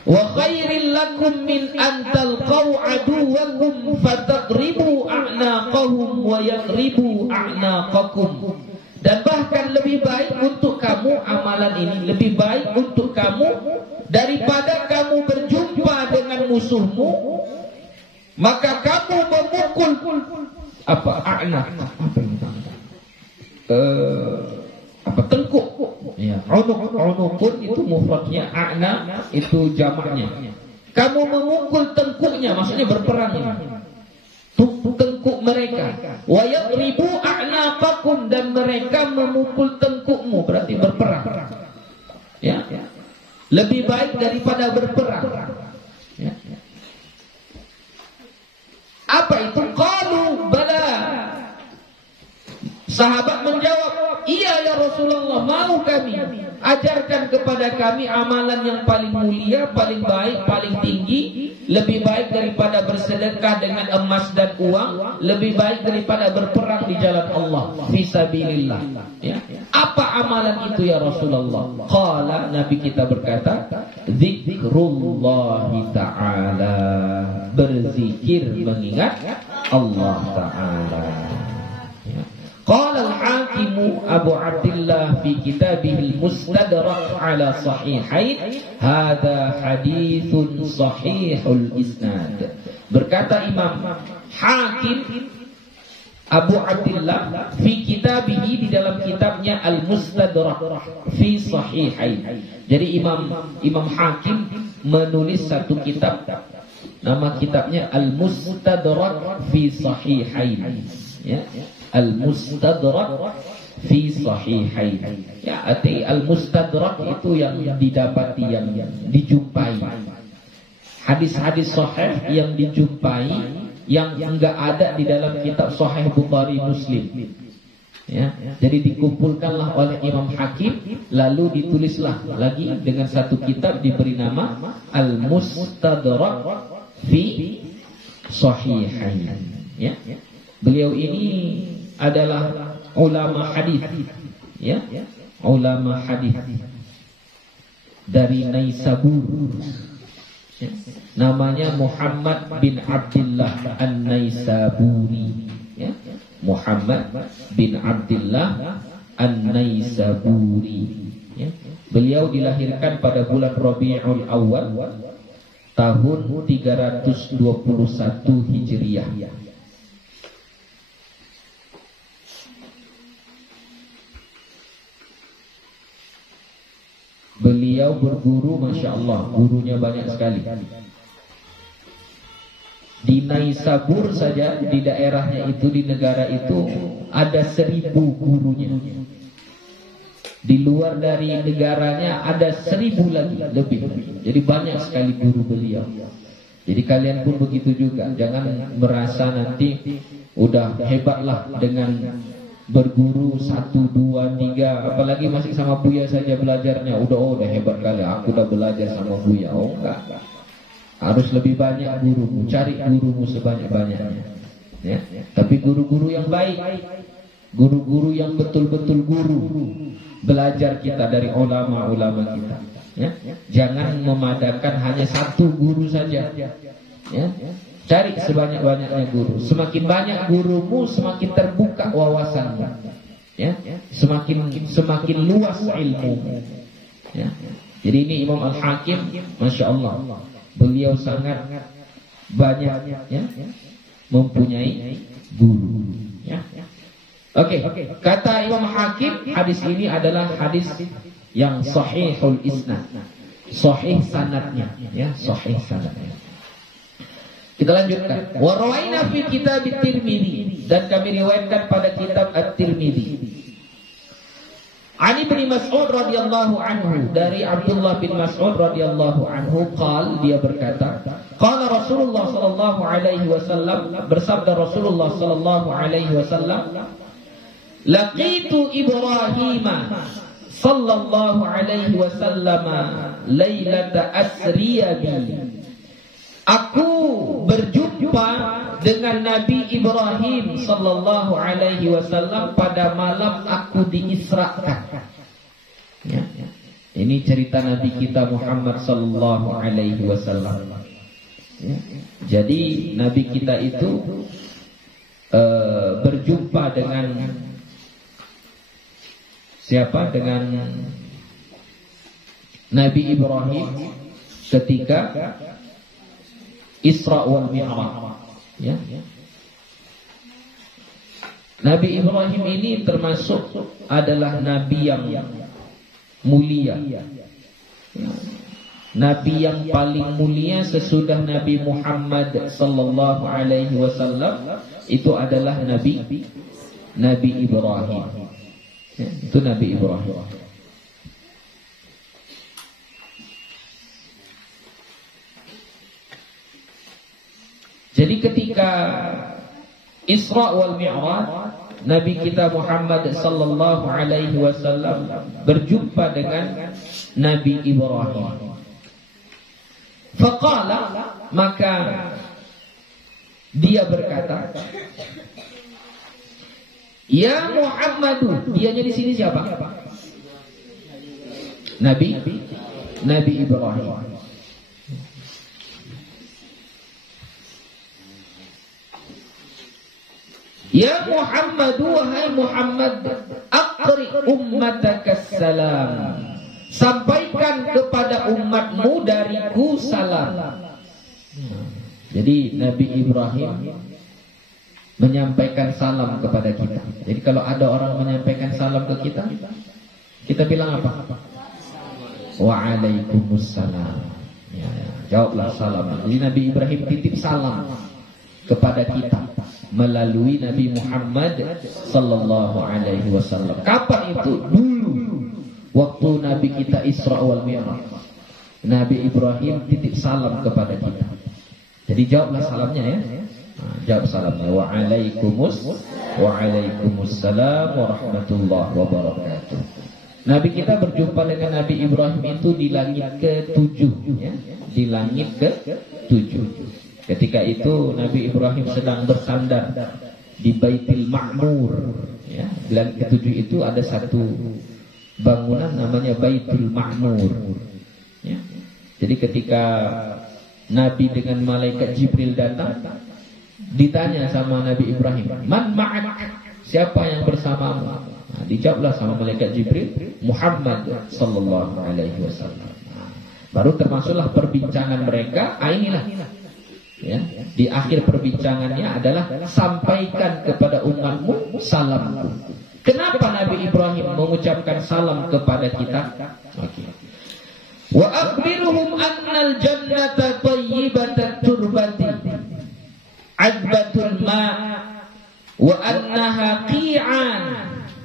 Wa khairil lakum min an talqaw aduwakum fataqribu a'naqahum wa yaqribu a'naqakum, dan bahkan lebih baik untuk kamu, amalan ini lebih baik untuk kamu daripada kamu berjumpa dengan musuhmu, maka kamu memukul a'naq, tengkuk. Ya, unukun itu mufradnya, a'na itu jamaknya. Kamu memukul tengkuknya, maksudnya berperang ini. Tengkuk mereka. Wa yadribu a'naqakum, dan mereka memukul tengkukmu, berarti berperang. Ya. Lebih baik daripada berperang. Ya. Apa itu? Qalu bala. Sahabat menjawab, iya ya Rasulullah, mau kami. Ajarkan kepada kami amalan yang paling mulia, paling baik, paling tinggi, lebih baik daripada bersedekah dengan emas dan uang, lebih baik daripada berperang di jalan Allah, fisabilillah. Ya. Apa amalan itu ya Rasulullah? Qala, Nabi kita berkata, zikrullahi ta'ala. berzikir mengingat Allah Ta'ala. Ya. Qala al-Hakim Abu Abdullah fi kitabih al-Mustadrak ala sahihain, hadza haditsun sahihul isnad. Berkata Imam Hakim Abu Abdullah fi kitabihi, di dalam kitabnya Al-Mustadrak fi sahihain. Jadi Imam Hakim menulis satu kitab, nama kitabnya Al-Mustadrak fi sahihain. Ya, Al-Mustadrak fi sahihain. Ya, arti Al-Mustadrak itu yang didapati, yang dijumpai. Hadis-hadis sahih yang dijumpai, yang enggak ada di dalam kitab Sahih Bukhari Muslim. Ya, jadi dikumpulkanlah oleh Imam Hakim, lalu ditulislah lagi dengan satu kitab, diberi nama Al-Mustadrak fi Sahihain. Ya, beliau ini adalah ulama hadis, ya, ulama hadis dari Naisabur. Ya. Namanya Muhammad bin Abdullah An-Naisaburi. Ya. Muhammad bin Abdullah An-Naisaburi. Ya. Beliau dilahirkan pada bulan Rabiul Awal tahun 321 Hijriah. Beliau berguru, Masya Allah, gurunya banyak sekali. Di Naisabur saja, di daerahnya itu, di negara itu, ada 1000 gurunya. Di luar dari negaranya ada 1000 lagi, lebih. Jadi banyak sekali guru beliau. Jadi kalian pun begitu juga. Jangan merasa nanti udah hebatlah dengan berguru 1, 2, 3, apalagi masih sama Buya saja belajarnya, udah hebat kali, aku udah belajar sama Buya. Oh enggak, harus lebih banyak gurumu, cari gurumu sebanyak-banyaknya. Ya. Tapi guru-guru yang baik, guru-guru yang betul-betul guru, belajar kita dari ulama-ulama kita. Ya. Jangan memadakan hanya satu guru saja. Ya. Cari sebanyak-banyaknya guru. Semakin banyak gurumu, semakin terbuka wawasanmu. Ya, semakin luas ilmu. Ya. Jadi ini Imam Al-Hakim, Masya Allah, beliau sangat banyak, ya, mempunyai guru. Ya. Oke. Kata Imam Hakim, hadis ini adalah hadis yang sahihul isnad, sahih sanadnya, ya, sahih sanadnya. Kita lanjutkan. Wa rawaina fi kitab At-Tirmidzi, dan kami riwayatkan pada kitab At-Tirmidzi. Ani bin Mas'ud radhiyallahu anhu, dari Abdullah bin Mas'ud radhiyallahu anhu, dia berkata, qala Rasulullah sallallahu alaihi wasallam, bersabda Rasulullah sallallahu alaihi wasallam, laqitu Ibrahim sallallahu alaihi wasallam lailata asriya bi. Aku berjumpa dengan Nabi Ibrahim sallallahu alaihi wasallam pada malam aku diisrakan. Ya. Ini cerita Nabi kita Muhammad sallallahu alaihi wasallam. Ya. Jadi Nabi kita itu berjumpa dengan siapa? Dengan Nabi Ibrahim ketika Isra wal Mi'raj. Ya. Nabi Ibrahim ini termasuk adalah nabi yang mulia. Nabi yang paling mulia sesudah Nabi Muhammad sallallahu alaihi wasallam itu adalah Nabi Ibrahim. Ya, itu Nabi Ibrahim. Jadi ketika Isra wal Mi'raj, Nabi kita Muhammad sallallahu alaihi wasallam berjumpa dengan Nabi Ibrahim. Faqala, maka dia berkata, ya Muhammadu, dianya di sini siapa? Nabi Ibrahim. Ya Muhammad, wahai Muhammad, aqri ummataka salam. Sampaikan kepada umatmu dariku salam. Jadi Nabi Ibrahim menyampaikan salam kepada kita. Jadi kalau ada orang menyampaikan salam ke kita, kita bilang apa? Waalaikumsalam. Ya, jawablah salam. Jadi Nabi Ibrahim titip salam kepada kita melalui Nabi Muhammad sallallahu alaihi wasallam. Kapan itu? Dulu waktu Nabi kita Isra wal Mi'raj. Nabi Ibrahim titip salam kepada kita. Jadi jawablah salamnya ya. Jawab salamnya. Waalaikumsalam warahmatullahi wabarakatuh. Nabi kita berjumpa dengan Nabi Ibrahim itu di langit ke-7 ya. Di langit ke-7. Ketika itu Nabi Ibrahim sedang bersandar di Baitul Ma'mur ya. Di langit ke-7 itu ada satu bangunan namanya Baitul Ma'mur ya. Jadi ketika Nabi dengan malaikat Jibril datang, ditanya sama Nabi Ibrahim, "Man ma'ak?" Siapa yang bersamamu? Nah, dijawablah sama malaikat Jibril, Muhammad sallallahu alaihi wasallam. Baru termasuklah perbincangan mereka. Inilah ya, di akhir perbincangannya adalah sampaikan kepada umatmu salamku. Kenapa Nabi Ibrahim mengucapkan salam kepada kita? Oke. Wa akhbiruhum annal jannata thayyibatat turbati adbatul ma' wa annaha qi'an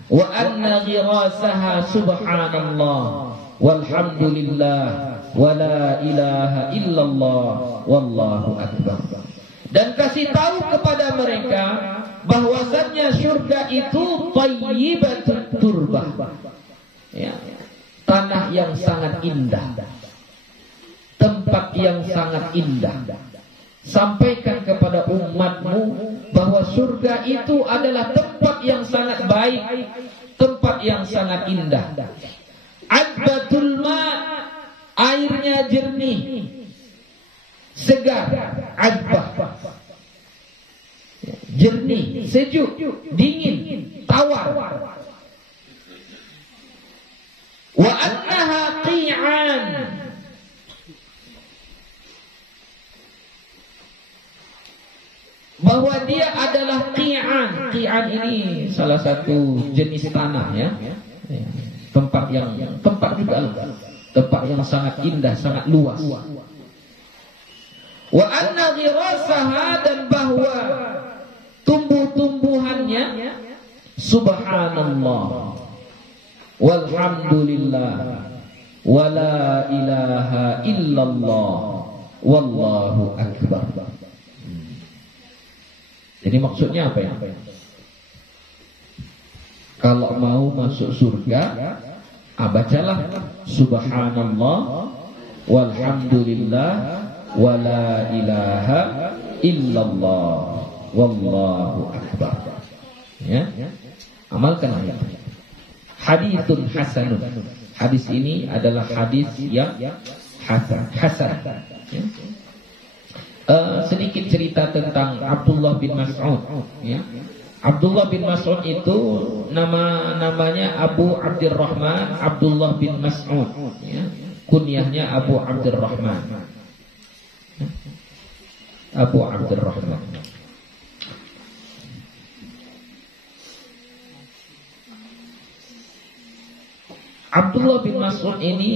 wa anna ghirasaha subhanallah walhamdulillah wa la ilaha illallah wallahu akbar. Dan kasih tahu kepada mereka bahwasannya surga itu thayyibatut turbah ya, tanah yang sangat indah, tempat yang sangat indah. Sampaikan kepada umatmu bahwa surga itu adalah tempat yang sangat baik, tempat yang sangat indah. Adbatul ma', airnya jernih, segar, adbah, jernih, sejuk, dingin, tawar. Wa annaha qi'an, bahwa dia adalah qi'an. Qi'an ini salah satu jenis tanah ya. Tempat juga tempat yang sangat indah, sangat luas. Wa anna ghirasaha, dan bahwa tumbuh-tumbuhannya subhanallah walhamdulillah wa la ilaha illallah wallahu akbar. Jadi maksudnya apa ya? Kalau mau masuk surga, bacalah subhanallah walhamdulillah wa la ilaha illallah wallahu akbar. Ya. Amalkan ayat. Haditsun hasanun. Hadis ini adalah hadis yang hasan. Ya. Sedikit cerita tentang Abdullah bin Mas'ud ya. Abdullah bin Mas'ud itu namanya Abu Abdurrahman Abdullah bin Mas'ud ya. Kunyahnya Abu Abdurrahman ya. Abu Abdurrahman. Abdullah bin Mas'ud ini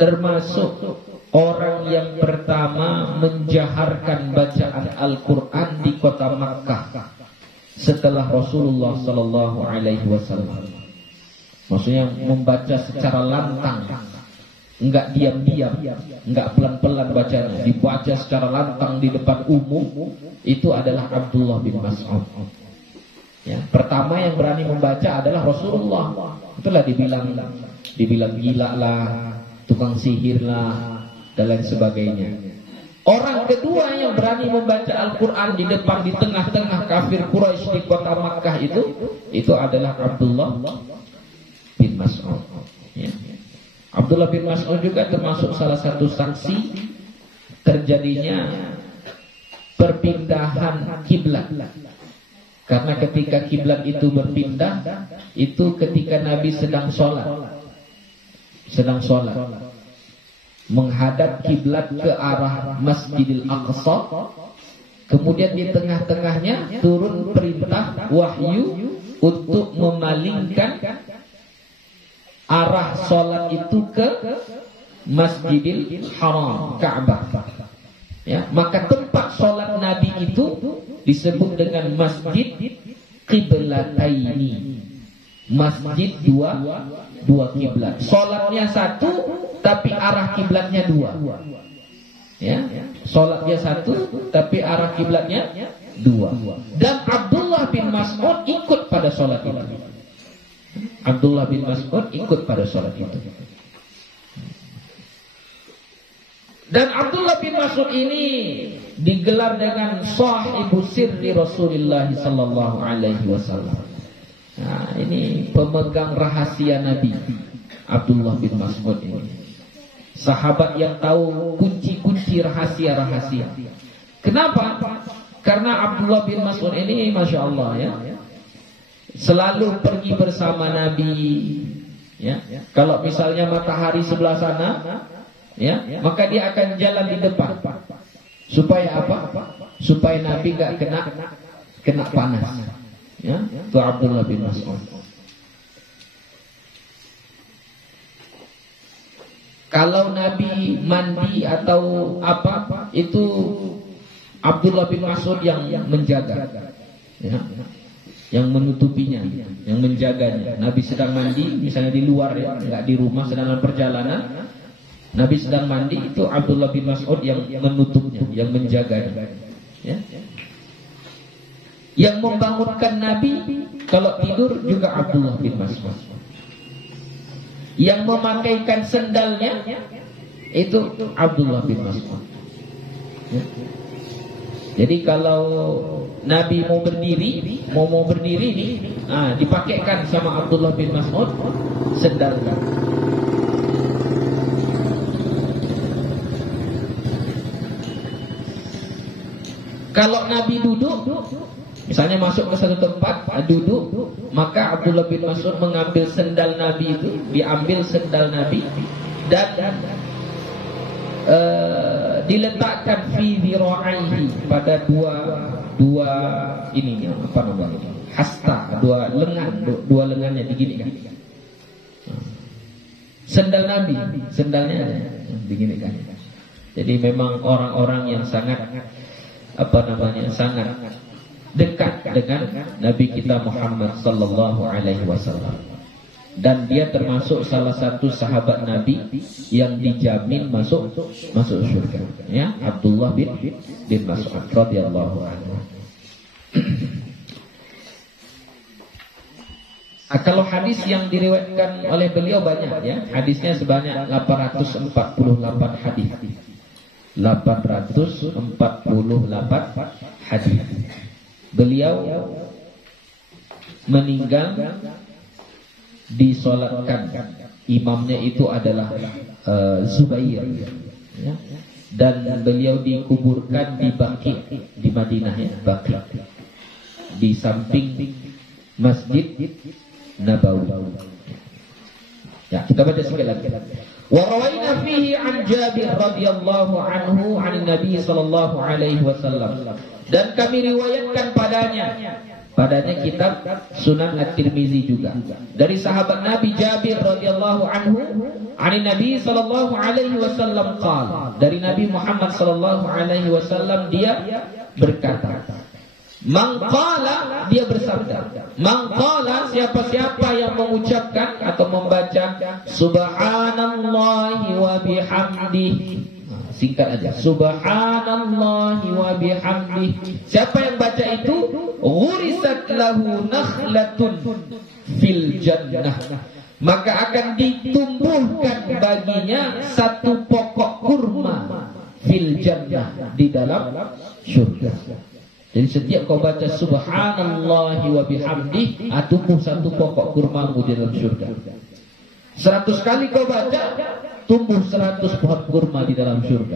termasuk orang yang pertama menjaharkan bacaan Al-Quran di kota Makkah setelah Rasulullah sallallahu alaihi wasallam. Maksudnya membaca secara lantang, enggak diam-diam, enggak pelan-pelan bacanya, dibaca secara lantang di depan umum. Itu adalah Abdullah bin Mas'ud. Ya, pertama yang berani membaca adalah Rasulullah. Itulah dibilang gila lah, tukang sihir lah, dan lain sebagainya. Orang kedua yang berani membaca Al-Quran di depan, di tengah-tengah kafir Quraisy di kota Makkah itu adalah Abdullah bin Mas'ud ya. Abdullah bin Mas'ud juga termasuk salah satu saksi terjadinya perpindahan kiblat. Karena ketika kiblat itu berpindah, itu ketika Nabi sedang sholat, menghadap kiblat ke arah Masjidil Aqsa. Kemudian di tengah-tengahnya turun perintah wahyu untuk memalingkan arah sholat itu ke Masjidil Haram, Ka'bah. Ya, maka tempat sholat Nabi itu disebut dengan Masjid Qiblataini, masjid dua kiblat. Sholatnya satu, tapi arah kiblatnya dua. Ya, sholatnya satu, tapi arah kiblatnya dua. Dan Abdullah bin Mas'ud ikut pada sholat itu. Abdullah bin Mas'ud ikut pada sholat itu. Dan Abdullah bin Mas'ud ini digelar dengan sahibu sirri Rasulullah sallallahu alaihi wasallam. Nah, ini pemegang rahasia Nabi, Abdullah bin Mas'ud ini. Sahabat yang tahu kunci-kunci rahasia-rahasia. Kenapa? Karena Abdullah bin Mas'ud ini Masya Allah ya, selalu pergi bersama Nabi ya. Kalau misalnya matahari sebelah sana ya, maka dia akan jalan di depan. Supaya apa? Supaya Nabi gak kena panas. Ya, itu Abdullah bin Mas'ud. Kalau Nabi mandi atau apa, itu Abdullah bin Mas'ud yang menjaga. Ya, yang menutupinya, yang menjaganya. Nabi sedang mandi, misalnya di luar ya, nggak di rumah, sedang dalam perjalanan. Nabi sedang mandi, itu Abdullah bin Mas'ud yang menutupnya, yang menjaganya. Ya. Yang membangunkan Nabi kalau tidur juga Abdullah bin Mas'ud. Yang memakaikan sendalnya itu Abdullah bin Mas'ud. Ya. Jadi kalau Nabi mau berdiri nih, dipakaikan sama Abdullah bin Mas'ud sendalnya. Kalau Nabi duduk, misalnya masuk ke satu tempat, duduk, maka Abdullah bin Mas'ud mengambil sendal Nabi itu, diambil sendal Nabi dan diletakkan fi dhira'ihi, pada dua ininya, apa namanya? Hasta, dua lengannya diginikan. Sendal Nabi, sendalnya diginikan. Jadi memang orang-orang yang sangat sangat dekat dengan Nabi kita Muhammad sallallahu alaihi wasallam. Dan dia termasuk salah satu sahabat Nabi yang dijamin masuk surga, ya, Abdullah bin Mas'ud radhiyallahu anhu. Kalau hadis yang diriwayatkan oleh beliau banyak ya, hadisnya sebanyak 848 hadis. 848 hadis. Beliau meninggal disolatkan, imamnya itu adalah Zubair ya. Dan beliau dikuburkan di Baqi di Madinah ya, Baqi, di samping Masjid Nabawi. Ya, kita baca sekali lagi. Wa rawaina fihi an Jabir radhiyallahu anhu 'an Nabi sallallahu alaihi wasallam. Dan kami riwayatkan padanya kitab Sunan At-Tirmizi juga, dari sahabat Nabi Jabir radhiyallahu anhu 'an Nabi sallallahu alaihi wasallam qala, dari Nabi Muhammad sallallahu alaihi wasallam dia berkata, man qala, dia bersabda, man qala, siapa-siapa yang mengucapkan atau membaca subhanallahi wa bihamdihi, singkat aja, subhanallahi wa bihamdihi, siapa yang baca itu, ghurisat lahu nakhlatun fil jannah, maka akan ditumbuhkan baginya satu pokok kurma fil jannah, di dalam surga. Jadi setiap kau baca subhanallahi wa bihamdihi, tumbuh satu pokok kurmamu di dalam surga. 100 kali kau baca, tumbuh 100 pohon kurma di dalam surga.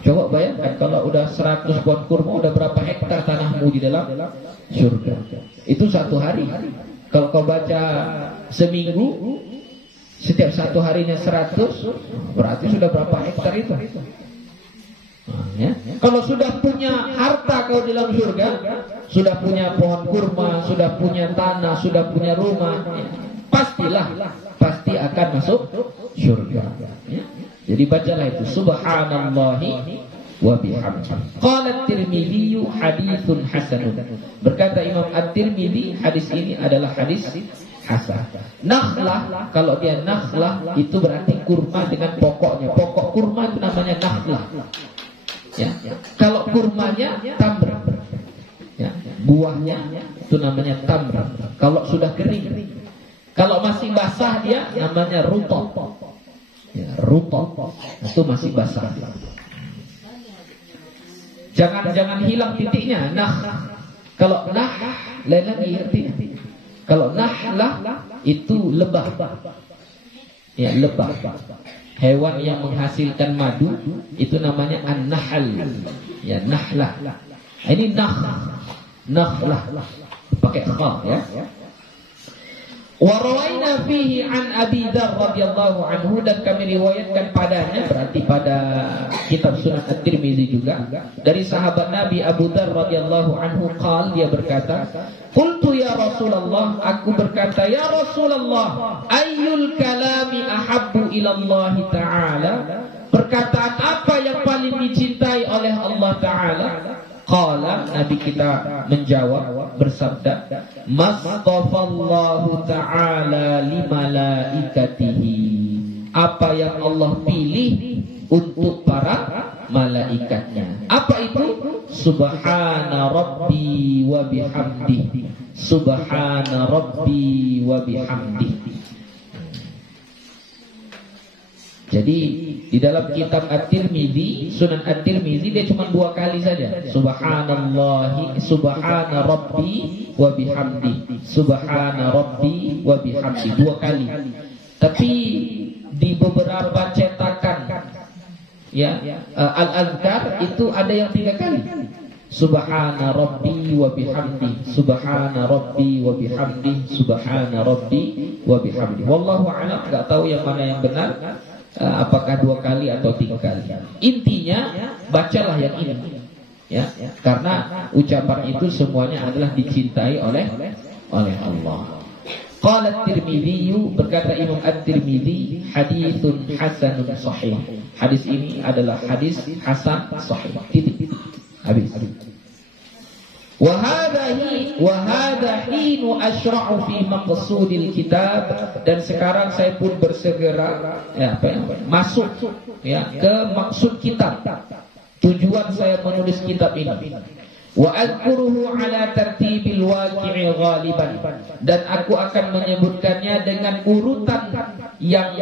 Coba bayangkan kalau udah 100 pohon kurma, udah berapa hektar tanahmu di dalam surga. Itu satu hari. Kalau kau baca seminggu, setiap satu harinya 100, berarti sudah berapa hektar itu. Ya. Kalau sudah punya harta kau di dalam surga, sudah punya pohon kurma, sudah punya tanah, sudah punya rumah, ya, pasti akan masuk surga. Ya. Jadi bacalah itu subhanallahi wa bihamdihi. Qala at-Tirmidzi haditsun hasanun. Berkata Imam At-Tirmidzi, hadis ini adalah hadis hasan. Nakhlah, kalau dia nakhlah itu berarti kurma dengan pokoknya. Pokok kurma itu namanya nakhlah. Ya. Kalau kurmanya tamr. Ya. Buahnya itu namanya tamr. Kalau sudah kering. Kalau masih basah dia namanya rutab. Ya, rutab itu masih basah. Jangan hilang titiknya. Kalau lain lagi artinya. Kalau nahlah itu lebah. Ya, lebah. Hewan yang menghasilkan madu itu namanya an-nahl. Ya, nahlah. Ini nahlah. Pakai kha ya. Wa rawaina fihi an Abi Dzar radhiyallahu anhu, dan kami riwayatkan padanya, berarti pada kitab Sunan At-Tirmidzi juga, dari sahabat Nabi Abu Dzar radhiyallahu anhu qala, dia berkata, qultu ya Rasulullah, aku berkata ya Rasulullah, ayyul kalami ahabbu ila Allah taala, perkataan apa yang paling dicintai oleh Allah taala? Qala, Nabi kita menjawab bersabda, Mastafallahu ta'ala li malaikatihi, apa yang Allah pilih untuk para malaikatnya. Apa itu? Subhana rabbi wa bihamdihi. Subhana rabbi wa bihamdihi. Jadi di dalam kitab At-Tirmidzi, Sunan At-Tirmidzi, dia cuma 2 kali saja. Subhanallahi, subhana rabbi wa bihamdi. Subhana rabbi wa bihamdi, 2 kali. Tapi di beberapa cetakan ya, Al-Azkar itu ada yang 3 kali. Subhana rabbi wa bihamdi, subhana rabbi wa bihamdi, subhana rabbi wa bihamdi. Wallahu a'lam, enggak tahu yang mana yang benar. Apakah 2 kali atau 3 kali. Intinya bacalah yang ini ya, karena ucapan itu semuanya adalah dicintai oleh Allah. Qala At-Tirmidzi, berkata Imam At-Tirmidzi, haditsun hasanun sahih. Hadis ini adalah hadis hasan sahih. Titik. Habis. Wa hadha hinu asyra'u fi maqsudil kitab, dan sekarang saya pun bersegera masuk ya ke maksud kitab. Tujuan saya menulis kitab ini. Wa adkuruhu ala tartibil waqi'i ghaliban, dan aku akan menyebutkannya dengan urutan yang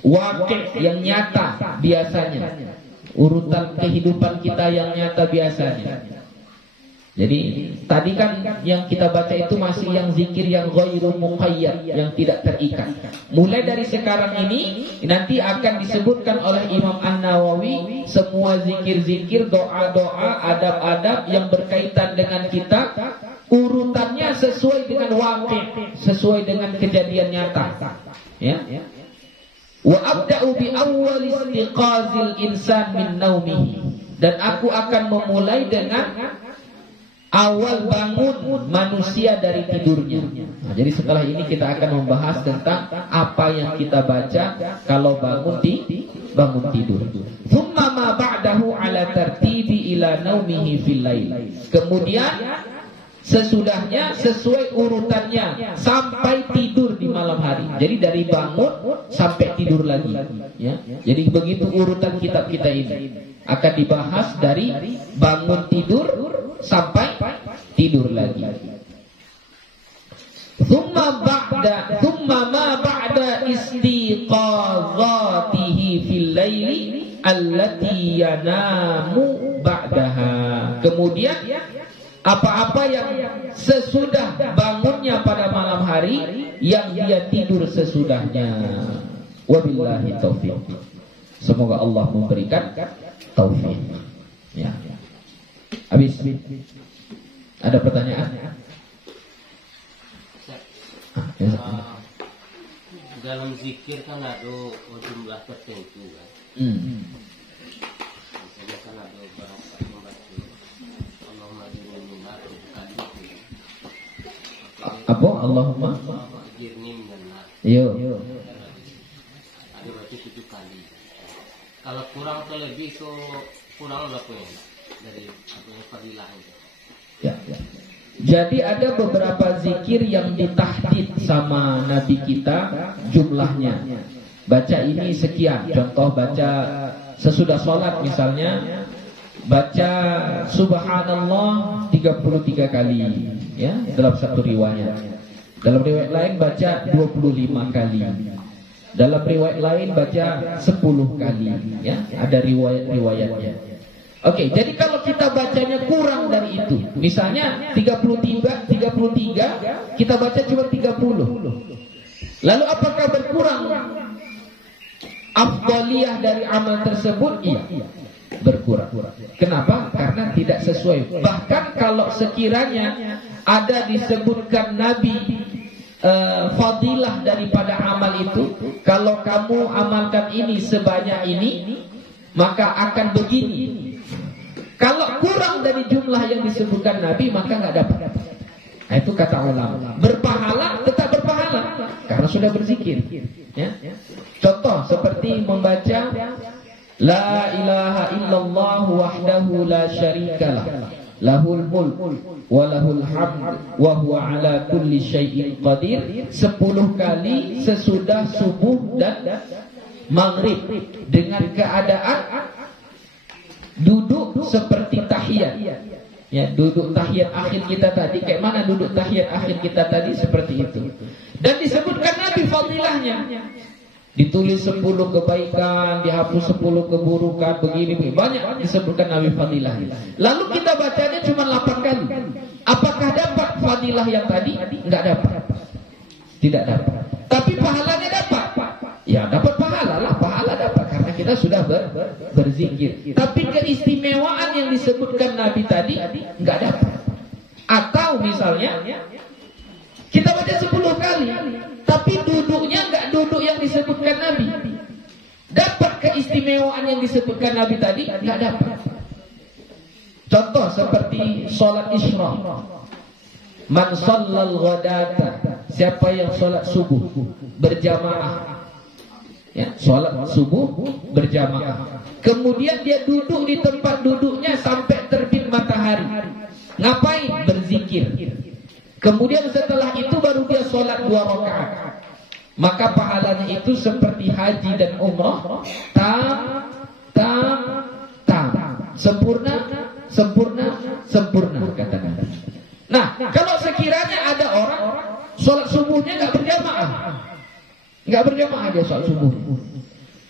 waqi', yang nyata biasanya. Urutan kehidupan kita yang nyata biasanya. Jadi tadi kan yang kita baca itu masih yang zikir yang ghairu muqayyad, yang tidak terikat. Mulai dari sekarang ini nanti akan disebutkan oleh Imam An-Nawawi semua zikir-zikir, doa-doa, adab-adab yang berkaitan dengan kita, urutannya sesuai dengan waqi', sesuai dengan kejadian nyata. Ya. Wa abda'u bi awwal istiqazil insan min naumihi, dan aku akan memulai dengan awal bangun manusia dari tidurnya. Nah, jadi setelah ini kita akan membahas tentang apa yang kita baca kalau bangun tidur. Thumma ma ba'dahu ala tartibi ila naumihi fil lail. Kemudian sesudahnya sesuai urutannya sampai tidur di malam hari. Jadi dari bangun sampai tidur lagi ya. Jadi begitu urutan kitab kita ini akan dibahas dari bangun tidur sampai tidur lagi. Thumma ma ba'da istiqazatihi fil laili allati yanamu ba'daha. Kemudian apa-apa yang sesudah bangunnya pada malam hari yang dia tidur sesudahnya. Wabillahi taufiq. Semoga Allah memberikan taufik. Ya. Habis. Ada pertanyaan? Dalam zikir kan ada jumlah tertentu kan. Misalnya kan ada berapa membaca Allahumma ajirni minan nar kali. Apa? Allahumma ajirni minan nar. Yo. Ada berarti 7 kali. Kalau kurang atau lebih so kurang berapa ya? Dari apa yang fadilah itu. Ya. Jadi ada beberapa zikir yang ditahdid sama Nabi kita jumlahnya. Baca ini sekian. Contoh baca sesudah sholat misalnya, baca subhanallah 33 kali, ya, dalam satu riwayat. Dalam riwayat lain baca 25 kali. Dalam riwayat lain baca 10 kali, ya. Ada riwayat-riwayatnya. Oke, jadi kalau kita bacanya kurang dari itu, misalnya 33, kita baca cuma 30. Lalu apakah berkurang afdaliyah dari amal tersebut? Iya, berkurang. Kenapa? Karena tidak sesuai. Bahkan kalau sekiranya ada disebutkan Nabi fadilah daripada amal itu, kalau kamu amalkan ini sebanyak ini, maka akan begini. Kalau kurang dari jumlah yang disebutkan Nabi, maka nggak dapat. Nah, itu kata ulama. Berpahala, tetap berpahala karena sudah berzikir. Ya. Contoh seperti membaca La ilaha illallah wahdahu la syarikalah, lahul mulk wa lahul hamd wa huwa ala kulli syai'in qadir 10 kali sesudah subuh dan maghrib dengan keadaan duduk seperti tahiyat. Ya, duduk tahiyat akhir kita tadi. Kayak mana duduk tahiyat akhir kita tadi? Seperti itu. Dan disebutkan Nabi fadilahnya. Ditulis 10 kebaikan, dihapus 10 keburukan, begini. Banyak disebutkan Nabi fadilahnya. Lalu kita bacanya cuma 8 kali. Apakah dapat fadilah yang tadi? Enggak dapat. Tidak dapat. Tapi pahalanya dapat. Ya, dapat pahala lah, pahala dapat karena kita sudah berzikir. Tapi keistimewaan yang disebutkan Nabi tadi enggak dapat. Atau misalnya kita baca 10 kali, tapi duduknya enggak duduk yang disebutkan Nabi. Dapat keistimewaan yang disebutkan Nabi tadi enggak dapat. Contoh seperti sholat isyraq. Man shallal ghadata, siapa yang sholat subuh berjamaah. Ya, sholat subuh berjamaah. Kemudian dia duduk di tempat duduknya sampai terbit matahari. Ngapain? Berzikir. Kemudian setelah itu baru dia sholat 2 rakaat. Maka pahalanya itu seperti haji dan umrah. Tam. Sempurna katakan. Nah, kalau sekiranya ada orang sholat subuhnya nggak berjamaah. Enggak berjamaah dia sholat subuh.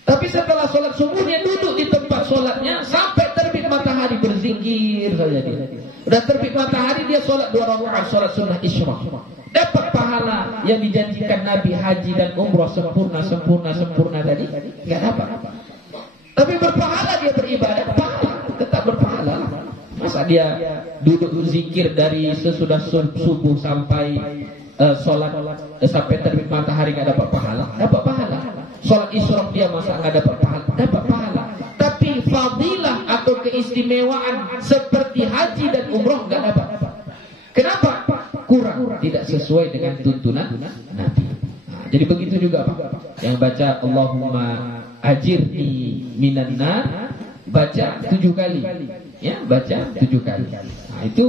Tapi setelah sholat subuhnya duduk di tempat sholatnya sampai terbit matahari berzikir saja dia. Udah terbit matahari dia sholat 2 rakaat sholat sunnah isyraq. Dapat pahala yang dijanjikan Nabi haji dan umrah sempurna tadi enggak dapat. Tapi berpahala dia beribadah, pahala, tetap berpahala. Masa dia duduk berzikir dari sesudah subuh sampai sholat sampai terbit matahari nggak dapat pahala? Dapat pahala. Sholat isyraq dia masa nggak dapat pahala? Dapat pahala. Tapi fadilah atau keistimewaan seperti haji dan umroh nggak dapat. Kenapa? Kurang, tidak sesuai dengan tuntunan Nabi. Nah, jadi begitu juga Pak. Yang baca Allahumma ajirni minan nar, baca 7 kali. Ya, baca 7 kali. Nah, itu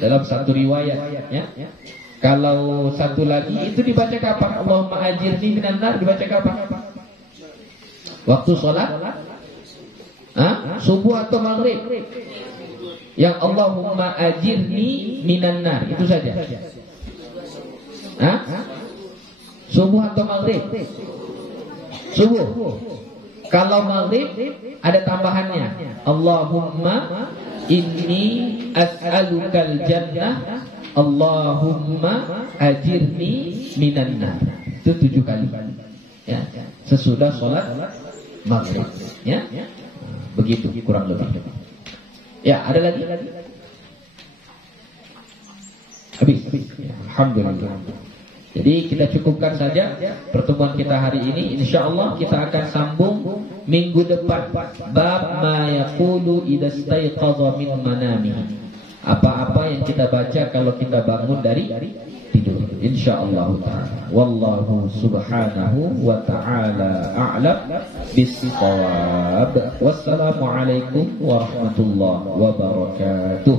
dalam satu riwayat ya. Kalau satu lagi itu dibaca kapan? Allahumma ajirni minan nar dibaca kapan? Waktu sholat? Subuh atau maghrib? Yang Allahumma ajirni minan nar itu saja. Subuh atau maghrib? Subuh. Kalau maghrib ada tambahannya. Allahumma inni as'alukal jannah, Allahumma ajirni minan nar. Itu 7 kali. Ya, sesudah sholat maghrib. Ya, begitu kurang lebih. Ya, ada lagi? Habis. Ya, alhamdulillah. Jadi kita cukupkan saja pertemuan kita hari ini. InsyaAllah kita akan sambung minggu depan. Bab ma yaqulu idza staiqadha min manamihi. Apa-apa yang kita baca kalau kita bangun dari tidur. InsyaAllah ta'ala. Wallahu subhanahu wa ta'ala a'lam bis-shawab. Wassalamualaikum warahmatullahi wabarakatuh.